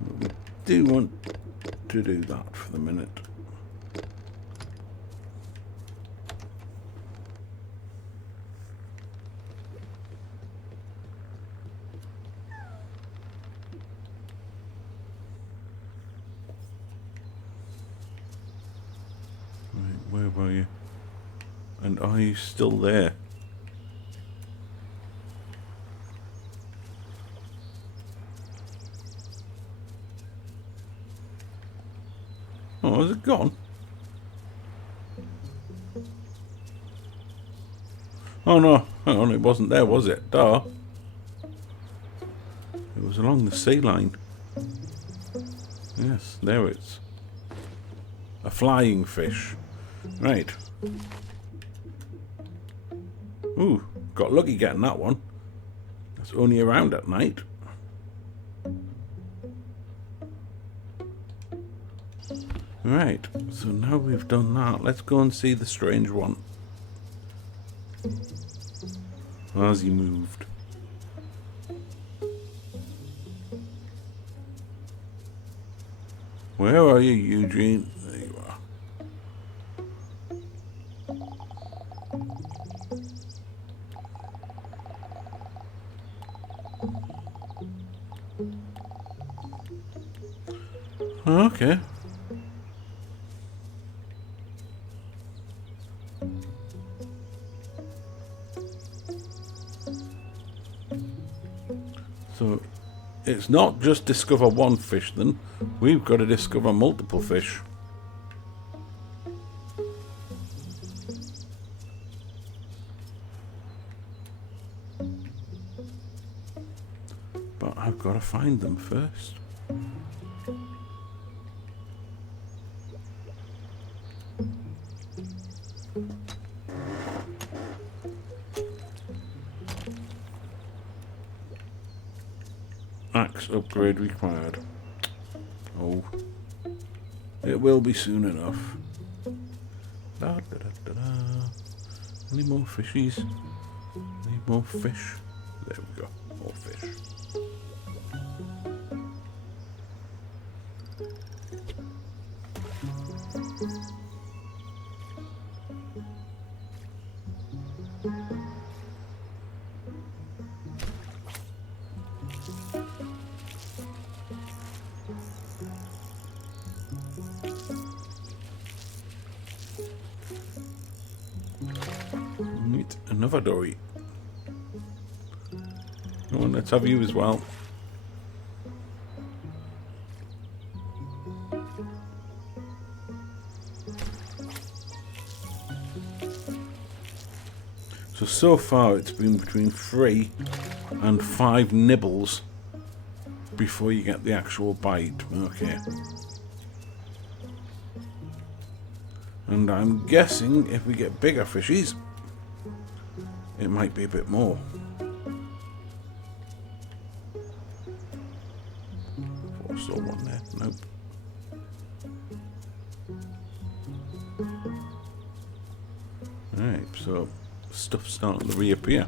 But we do want to do that for the minute. Right, where were you? And are you still there? Oh, is it gone? Oh no, hang on, it wasn't there, was it? Duh. It was along the sea line. Yes, there it's. A flying fish. Right. Ooh, got lucky getting that one. That's only around at night. Right, so now we've done that, let's go and see the strange one. As he moved. Where are you, Eugene? There you are. Okay. So it's not just discover one fish then, we've got to discover multiple fish. But I've got to find them first. Axe upgrade required. Oh. It will be soon enough. Da, da, da, da, da. Any more fishies? Any more fish? There we go. More fish. Neat. Another dory. Come on, let's have you as well. So far it's been between 3 and 5 nibbles before you get the actual bite. Okay. And I'm guessing if we get bigger fishies, it might be a bit more. Oh, saw one there. Nope. Right, so stuff's starting to reappear.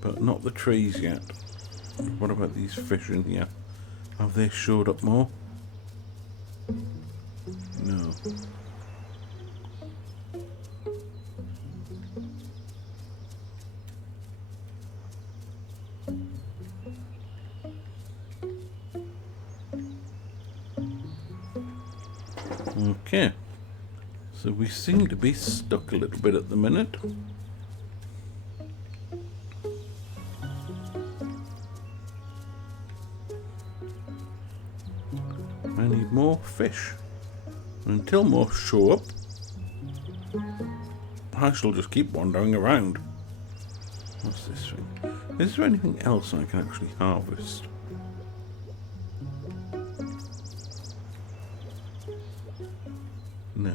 But not the trees yet. What about these fish in here? Have they showed up more? No. Okay. So we seem to be stuck a little bit at the minute. I need more fish. Until more show up, I shall just keep wandering around. What's this thing? Is there anything else I can actually harvest? No.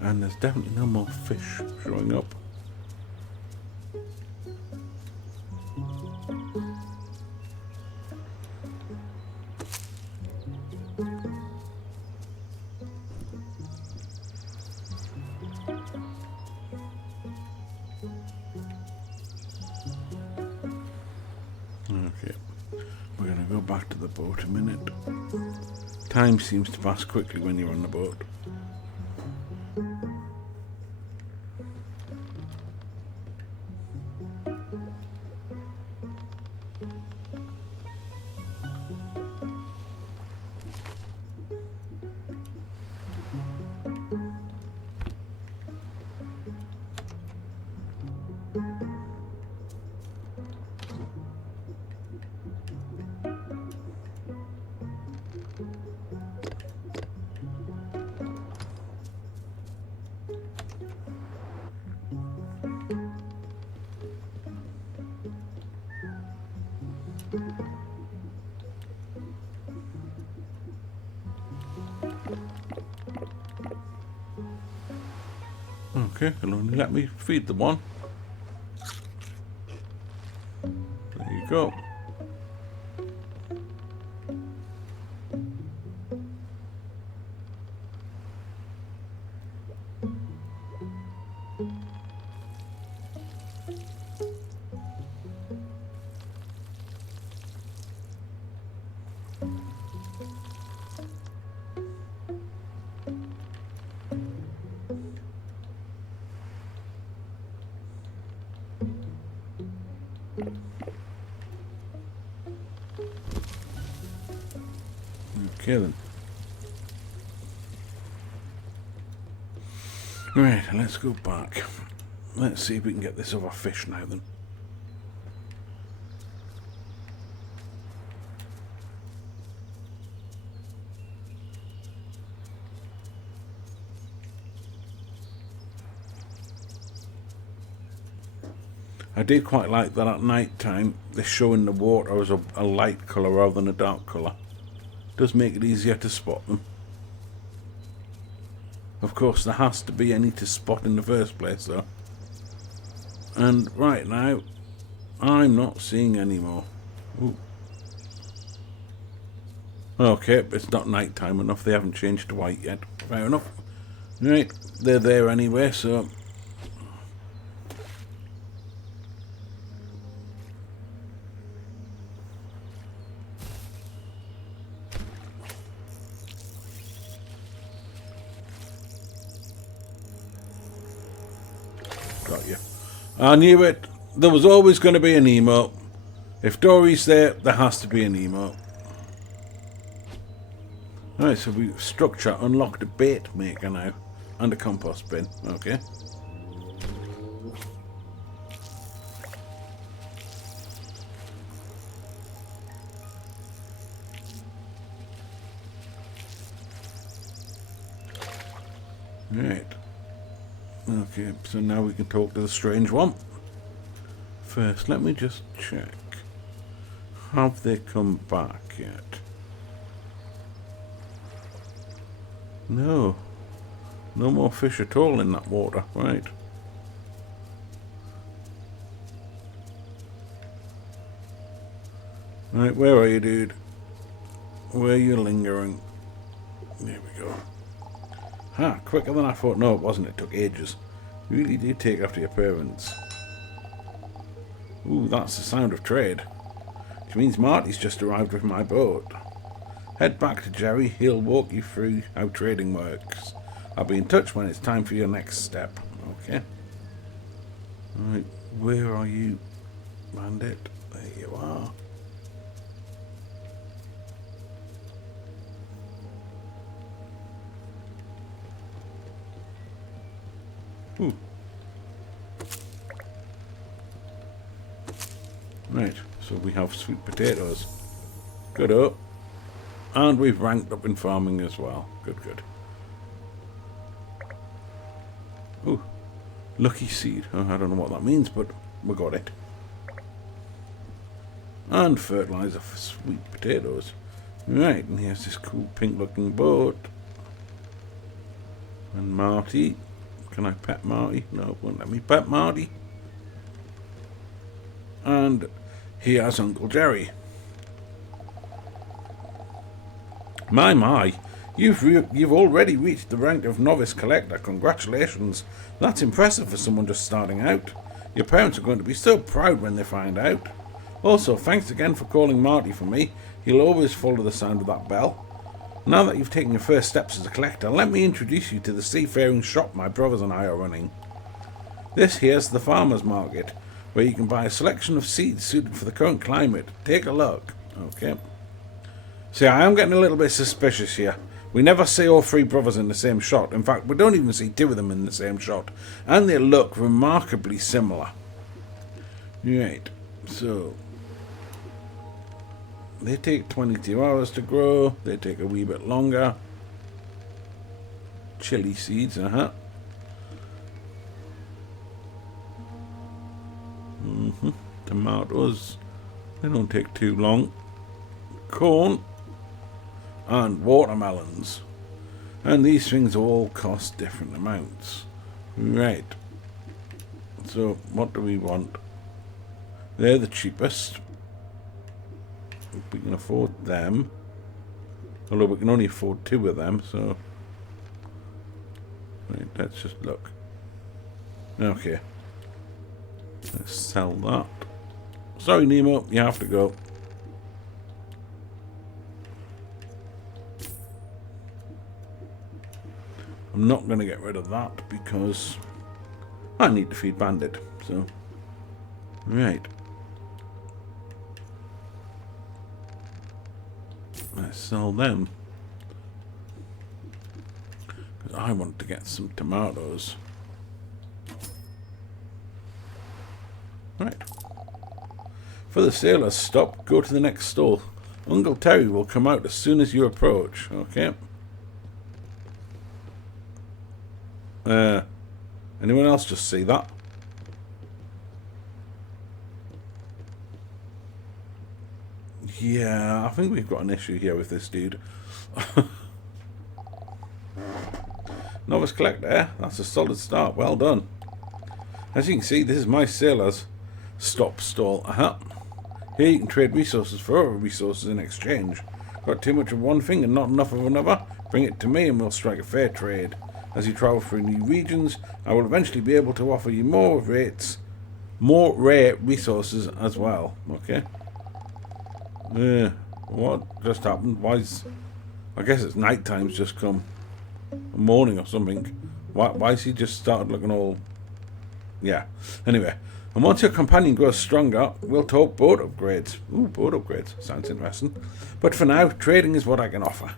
And there's definitely no more fish showing up. Okay, we're going to go back to the boat a minute. Time seems to pass quickly when you're on the boat. Okay, it'll only let me feed the one. There you go. Okay then. Right, let's go back. Let's see if we can get this other fish now then. I did quite like that at night time, this showing the water as a light colour rather than a dark colour. Does make it easier to spot them. Of course, there has to be any to spot in the first place though. And right now, I'm not seeing any more. Ooh. Okay, it's not night time enough, they haven't changed to white yet. Fair enough. Right, they're there anyway, so... Got you. I knew it. There was always going to be an emote. If Dory's there, there has to be an emote. Alright, so we've structure unlocked a bait maker now. And a compost bin. Okay. Right. Okay, so now we can talk to the strange one. First, let me just check. Have they come back yet? No. No more fish at all in that water. Right. Right, where are you, dude? Where are you lingering? There we go. Ha, quicker than I thought. No, it wasn't. It took ages. You really did take after your parents. Ooh, that's the sound of trade. Which means Marty's just arrived with my boat. Head back to Jerry. He'll walk you through how trading works. I'll be in touch when it's time for your next step. Okay. Right, where are you, bandit? There you are. Ooh. Right, so we have sweet potatoes. Good up. And we've ranked up in farming as well. Good, good. Ooh. Lucky seed. Oh, I don't know what that means, but we got it. And fertilizer for sweet potatoes. Right, and here's this cool pink looking boat. And Marty. Can I pet Marty? No, it won't let me pet Marty. And here's Uncle Jerry. My, you've already reached the rank of novice collector. Congratulations. That's impressive for someone just starting out. Your parents are going to be so proud when they find out. Also, thanks again for calling Marty for me. He'll always follow the sound of that bell. Now that you've taken your first steps as a collector, let me introduce you to the seafaring shop my brothers and I are running. This here's the farmer's market, where you can buy a selection of seeds suited for the current climate. Take a look. Okay. See, I am getting a little bit suspicious here. We never see all three brothers in the same shot. In fact, we don't even see two of them in the same shot. And they look remarkably similar. Right. So they take 22 hours to grow. They take a wee bit longer. Chili seeds, Tomatoes, they don't take too long. Corn and watermelons. And these things all cost different amounts. Right. So what do we want? They're the cheapest. We can afford them, although we can only afford two of them, so right, let's just look. Okay, let's sell that. Sorry Nemo, you have to go. I'm not going to get rid of that because I need to feed Bandit, so right. Let's sell them. Because I want to get some tomatoes. Right. For the sailors, stop, go to the next stall. Uncle Terry will come out as soon as you approach. Okay. Anyone else just see that? Yeah, I think we've got an issue here with this dude. Novice collector, that's a solid start. Well done. As you can see, this is my sailor's stop stall. Here you can trade resources for other resources in exchange. Got too much of one thing and not enough of another? Bring it to me and we'll strike a fair trade. As you travel through new regions, I will eventually be able to offer you more rare resources as well. Okay. What just happened? Why's... I guess it's night time's just come. Morning or something. Why's he just started looking all... Yeah. Anyway. And once your companion grows stronger, we'll talk boat upgrades. Ooh, boat upgrades. Sounds interesting. But for now, trading is what I can offer.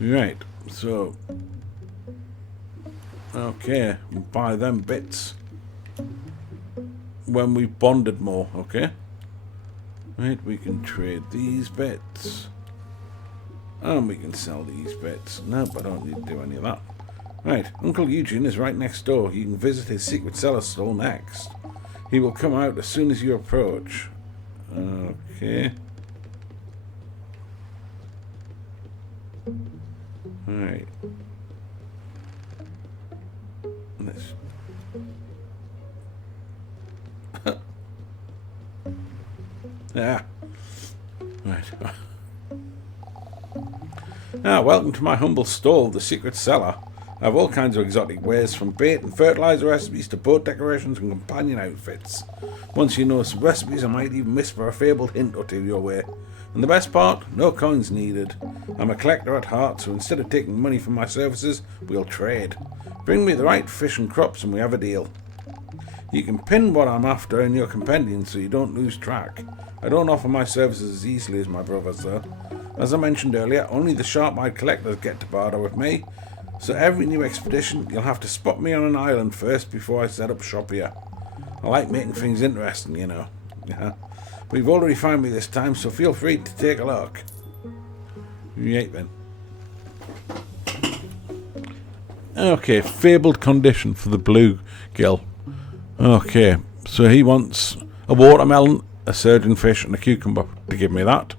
Right. So... Okay. Buy them bits. When we've bonded more. Okay. Right, we can trade these bits. And we can sell these bits. Nope, I don't need to do any of that. Right, Uncle Eugene is right next door. You can visit his secret cellar stall next. He will come out as soon as you approach. Okay. Alright. Let's... Right. Welcome to my humble stall, the secret cellar. I have all kinds of exotic wares, from bait and fertilizer recipes to boat decorations and companion outfits. Once you know some recipes, I might even whisper a fabled hint or two your way. And the best part, no coins needed. I'm a collector at heart, so instead of taking money for my services, we'll trade. Bring me the right fish and crops and we have a deal. You can pin what I'm after in your compendium so you don't lose track. I don't offer my services as easily as my brothers, though. As I mentioned earlier, only the sharp-eyed collectors get to barter with me, so every new expedition you'll have to spot me on an island first before I set up shop here. I like making things interesting, you know. Yeah. But you've already found me this time, so feel free to take a look. Right then. Okay, fabled condition for the bluegill. Okay, so he wants a watermelon, a surgeon fish, and a cucumber to give me that.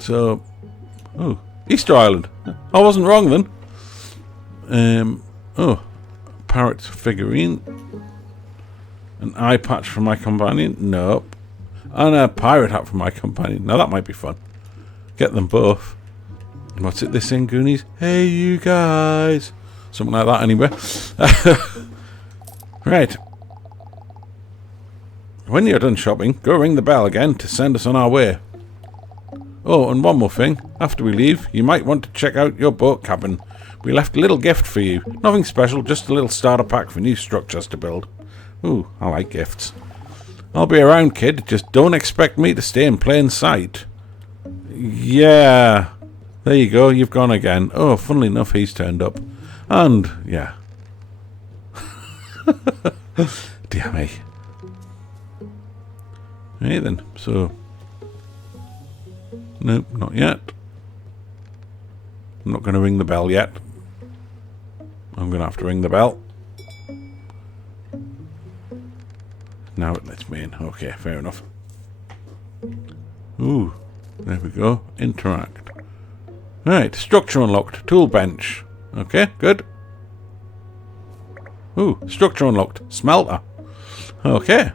So, oh, Easter Island. I wasn't wrong then. Parrot figurine. An eye patch for my companion. Nope. And a pirate hat for my companion. Now that might be fun. Get them both. What's it this in, Goonies? Hey, you guys. Something like that, anyway. Right. When you're done shopping, go ring the bell again to send us on our way. Oh, and one more thing. After we leave, you might want to check out your boat cabin. We left a little gift for you. Nothing special, just a little starter pack for new structures to build. Ooh, I like gifts. I'll be around, kid. Just don't expect me to stay in plain sight. Yeah. There you go. You've gone again. Oh, funnily enough, he's turned up. And, yeah. Dear me. Right then, so... Nope, not yet. I'm not going to ring the bell yet. I'm going to have to ring the bell. Now it lets me in. Okay, fair enough. Ooh, there we go. Interact. Right, structure unlocked. Tool bench. Okay, good. Ooh, structure unlocked. Smelter. Okay.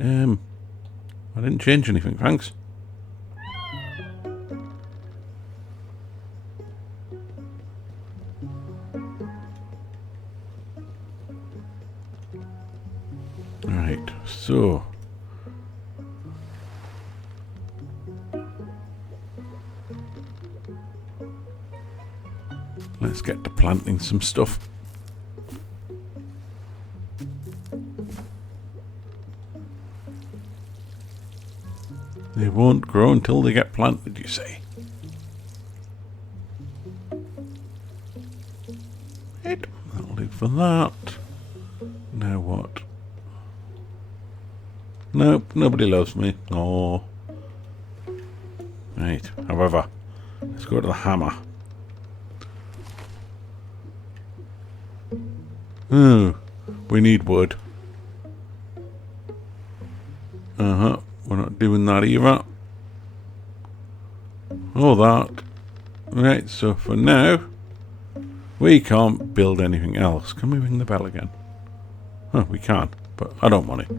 I didn't change anything, thanks. Right, so... let's get to planting some stuff. They won't grow until they get planted, you say? Right, that'll do for that. Now what? Nope, nobody loves me. Oh. Right, however, let's go to the hammer. Oh, we need wood. We're not doing that either. All that. Right, so for now, we can't build anything else. Can we ring the bell again? Oh, we can, but I don't want it.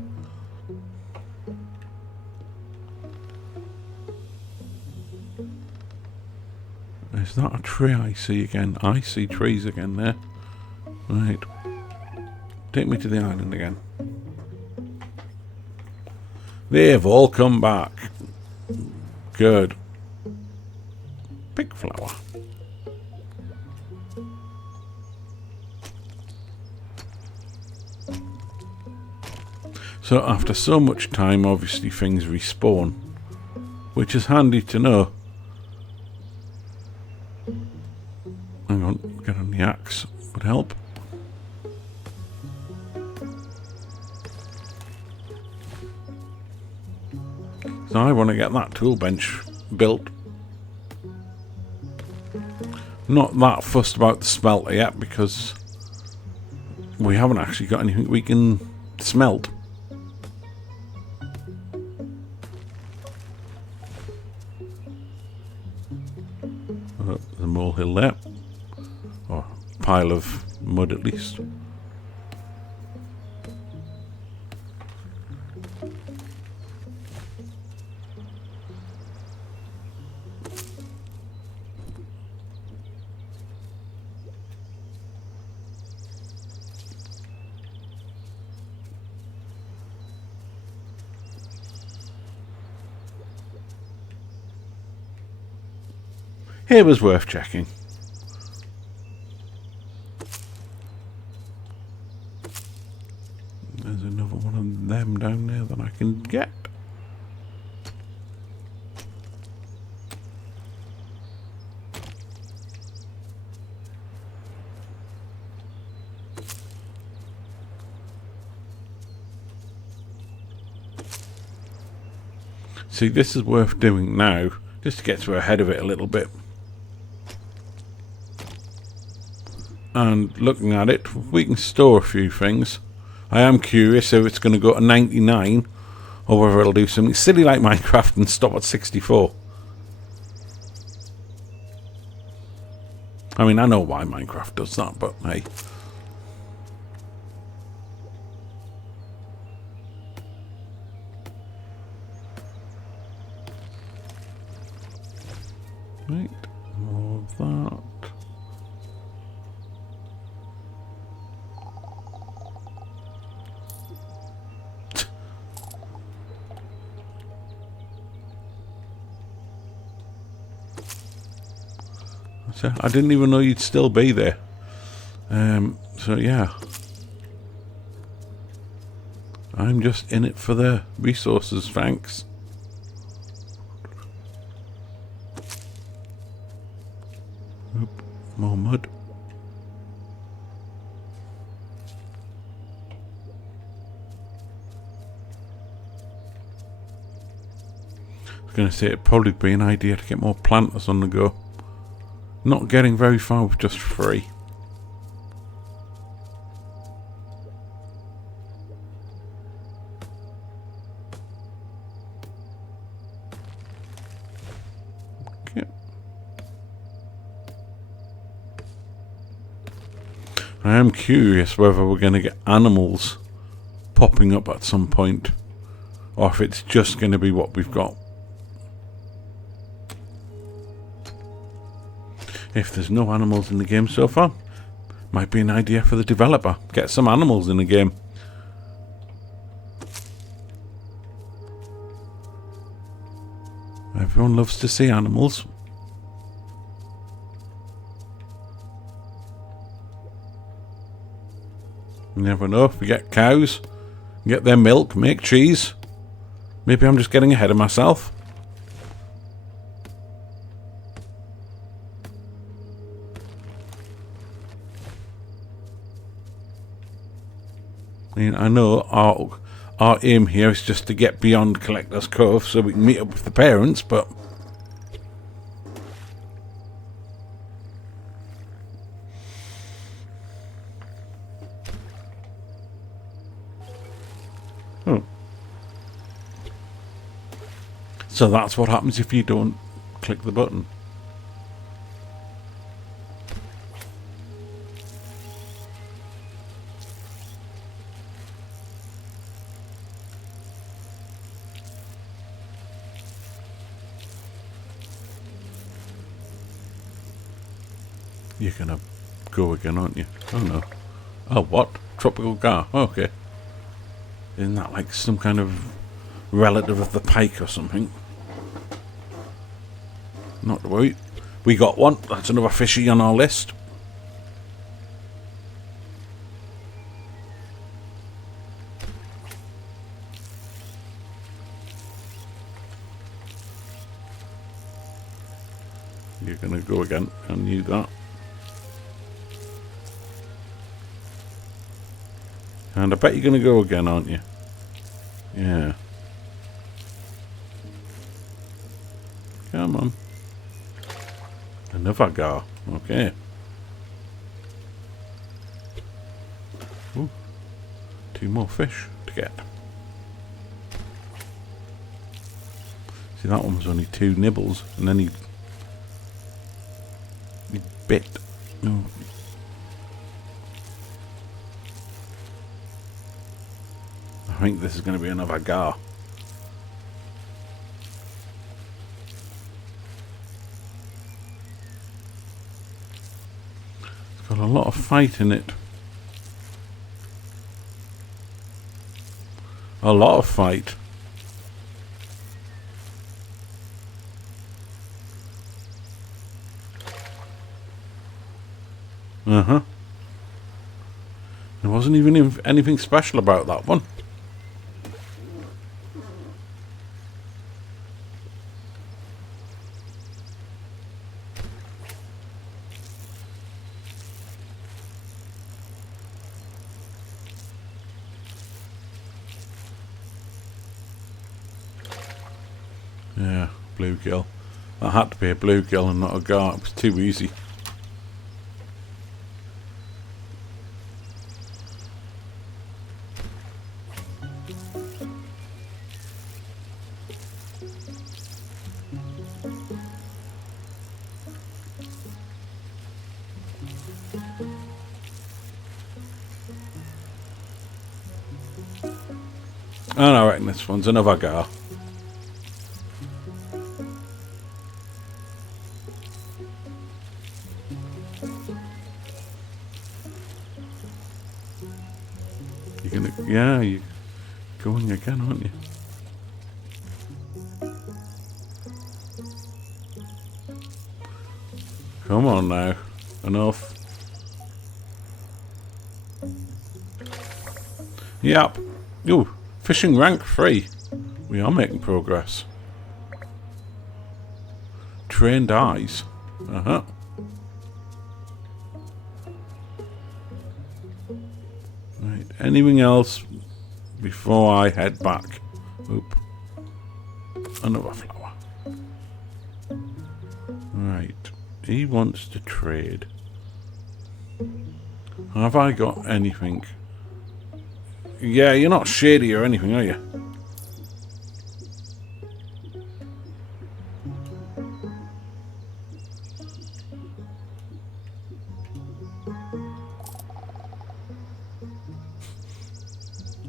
Is that a tree I see again? I see trees again there. Right. Take me to the island again. They've all come back. Good. Big flower. So after so much time, obviously things respawn, which is handy to know. Hang on, get on the axe would help. So I want to get that tool bench built. Not that fussed about the smelter yet because we haven't actually got anything we can smelt. Oh, there's a molehill there. Or a pile of mud at least. It was worth checking. There's another one of them down there that I can get. See, this is worth doing now, just to get to ahead of it a little bit. And looking at it, we can store a few things. I am curious if it's going to go to 99 or whether it'll do something silly like Minecraft and stop at 64. I mean, I know why Minecraft does that, but hey. Right, more of that. I didn't even know you'd still be there. So yeah. I'm just in it for the resources, thanks. Oop, more mud. I was going to say it'd probably be an idea to get more planters on the go. Not getting very far with just 3. Okay. I am curious whether we're going to get animals popping up at some point, or if it's just going to be what we've got. If there's no animals in the game so far, might be an idea for the developer. Get some animals in the game. Everyone loves to see animals. You never know, if we get cows, get their milk, make cheese. Maybe I'm just getting ahead of myself. I mean, I know our aim here is just to get beyond Collector's Cove so we can meet up with the parents, but so that's what happens if you don't click the button. You're gonna go again, aren't you? Oh no. Oh, what? Tropical gar. Okay. Isn't that like some kind of relative of the pike or something? Not to worry. We got one. That's another fishy on our list. You're gonna go again. I knew that. And I bet you're going to go again, aren't you? Yeah. Come on. Another gar. Okay. Ooh. 2 more fish to get. See, that one was only 2 nibbles, and then he bit. Oh. I think this is going to be another gar. It's got a lot of fight in it. A lot of fight. Uh-huh. There wasn't even anything special about that one. Yeah, bluegill. That had to be a bluegill and not a gar. It was too easy. And I reckon this one's another gar. You're gonna, yeah, you're going again, aren't you? Come on now, enough. Yep. Ooh, fishing rank 3. We are making progress. Trained eyes. Uh-huh. Right, anything else before I head back? Oop. Another flower. Right. He wants to trade. Have I got anything? Yeah, you're not shady or anything, are you?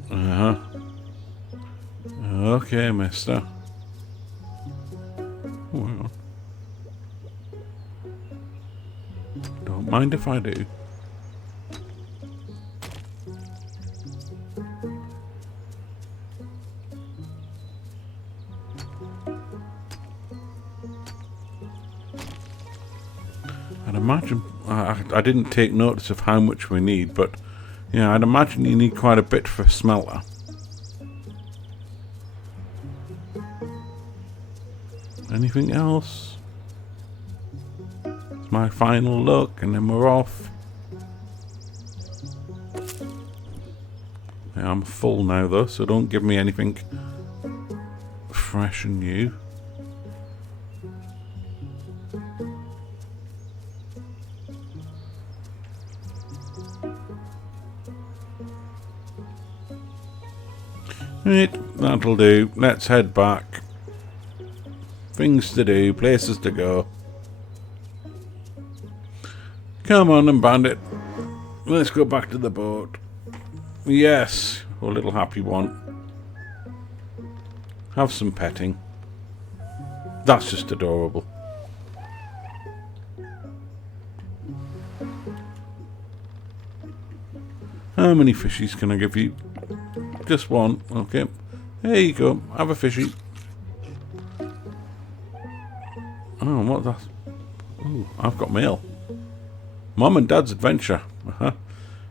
Uh-huh. Okay, mister. Oh, hang on. Don't mind if I do. I'd imagine, I didn't take notice of how much we need, but yeah, I'd imagine you need quite a bit for a smelter. Anything else? It's my final look, and then we're off. Yeah, I'm full now though, so don't give me anything fresh and new. Right, that'll do. Let's head back. Things to do, places to go. Come on then, bandit. Let's go back to the boat. Yes, a little happy one. Have some petting. That's just adorable. How many fishies can I give you? Just one. Okay. There you go. Have a fishy. Oh, what that? Oh, I've got mail. Mum and Dad's adventure. Uh-huh.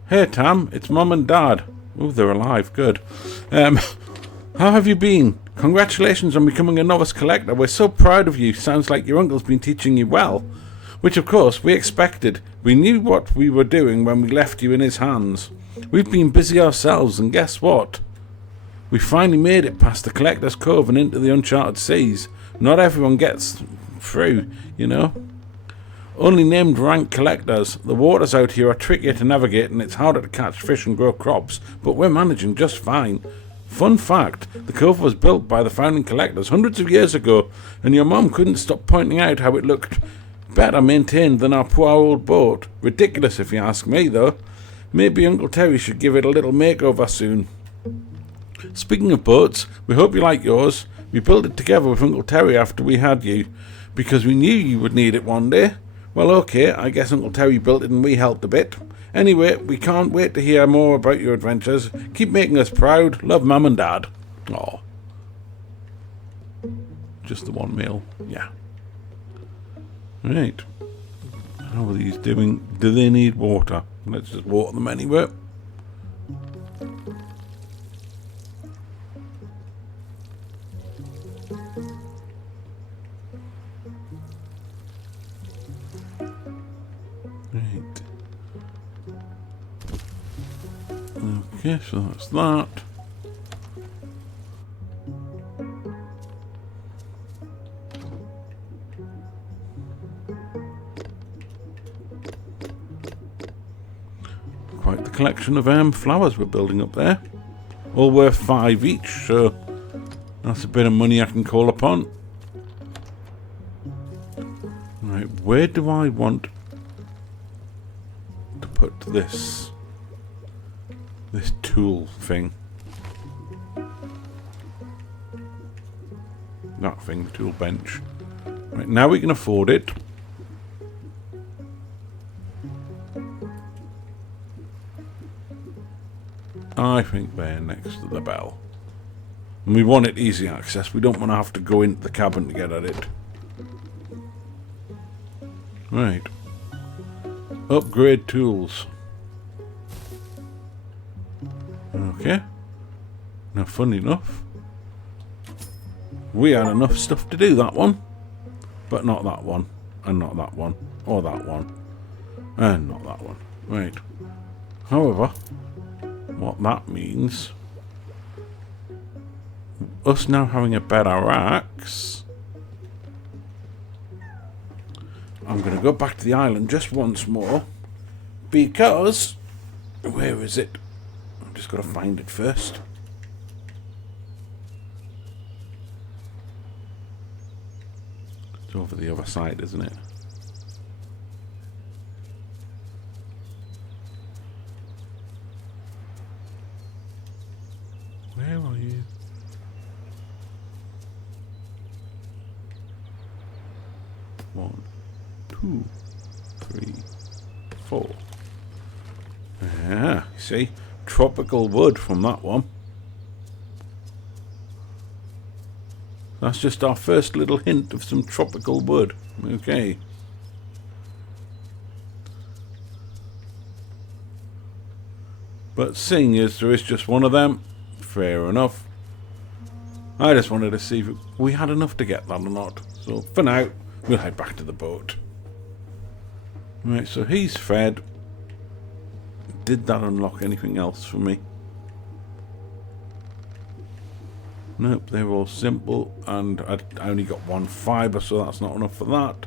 Hey, Tam. It's Mum and Dad. Oh, they're alive. Good. How have you been? Congratulations on becoming a novice collector. We're so proud of you. Sounds like your uncle's been teaching you well. Which, of course, we expected. We knew what we were doing when we left you in his hands. We've been busy ourselves, and guess what? We finally made it past the Collector's Cove and into the uncharted seas. Not everyone gets through, you know. Only named rank collectors. The waters out here are trickier to navigate and it's harder to catch fish and grow crops, but we're managing just fine. Fun fact, the Cove was built by the founding collectors hundreds of years ago, and your mum couldn't stop pointing out how it looked better maintained than our poor old boat. Ridiculous if you ask me, though. Maybe Uncle Terry should give it a little makeover soon. Speaking of boats, we hope you like yours. We built it together with Uncle Terry after we had you, because we knew you would need it one day. Well, okay, I guess Uncle Terry built it and we helped a bit. Anyway, we can't wait to hear more about your adventures. Keep making us proud. Love, Mum and Dad. Oh, just the one meal. Yeah. Right. How are these doing? Do they need water? Let's just water them anyway. Right. Okay, so that's that. Quite the collection of flowers we're building up there. All worth 5 each, so that's a bit of money I can call upon. Right, where do I want to put this tool thing? That thing, the tool bench. Right, now we can afford it. I think they're next to the bell. And we want it easy access. We don't want to have to go into the cabin to get at it. Right. Upgrade tools. Okay. Now, funny enough, we had enough stuff to do that one. But not that one. And not that one. Or that one. And not that one. Right. However, what that means, us now having a better axe, I'm going to go back to the island just once more, because, where is it? I've just got to find it first. It's over the other side, isn't it? Where are you? One, 2, 3, 4. Yeah, you see? Tropical wood from that one. That's just our first little hint of some tropical wood. Okay. But seeing as there is just one of them, fair enough. I just wanted to see if we had enough to get that or not. So for now, we'll head back to the boat. Right, so he's fed. Did that unlock anything else for me? Nope, they're all simple, and I only got 1 fibre, so that's not enough for that.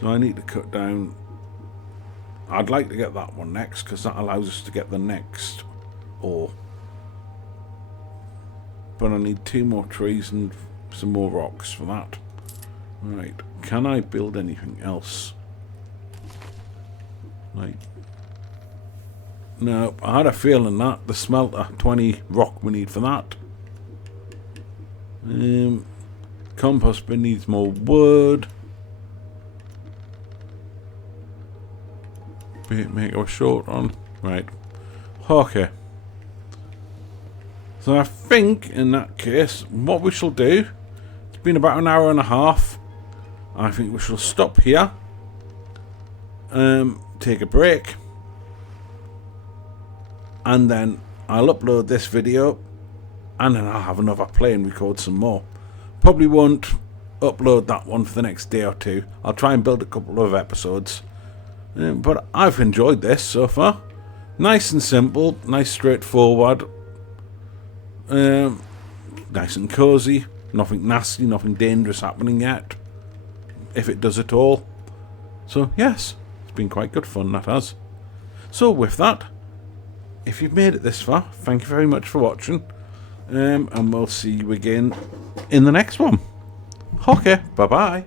So I need to cut down. I'd like to get that one next, because that allows us to get the next ore. But I need 2 more trees and some more rocks for that. Right, can I build anything else? Like, no, I had a feeling that the smelter, 20 rock we need for that. Compost bin needs more wood. Make a short on. Right. Okay. So I think in that case, what we shall do, it's been about 1.5 hours. I think we shall stop here. Take a break. And then I'll upload this video. And then I'll have another play and record some more. Probably won't upload that one for the next day or 2. I'll try and build a couple of episodes. But I've enjoyed this so far. Nice and simple. Nice straightforward. Nice and cozy. Nothing nasty, nothing dangerous happening yet. If it does at all. So yes, it's been quite good fun, that has. So with that, if you've made it this far, thank you very much for watching, and we'll see you again in the next one. Okay, bye bye.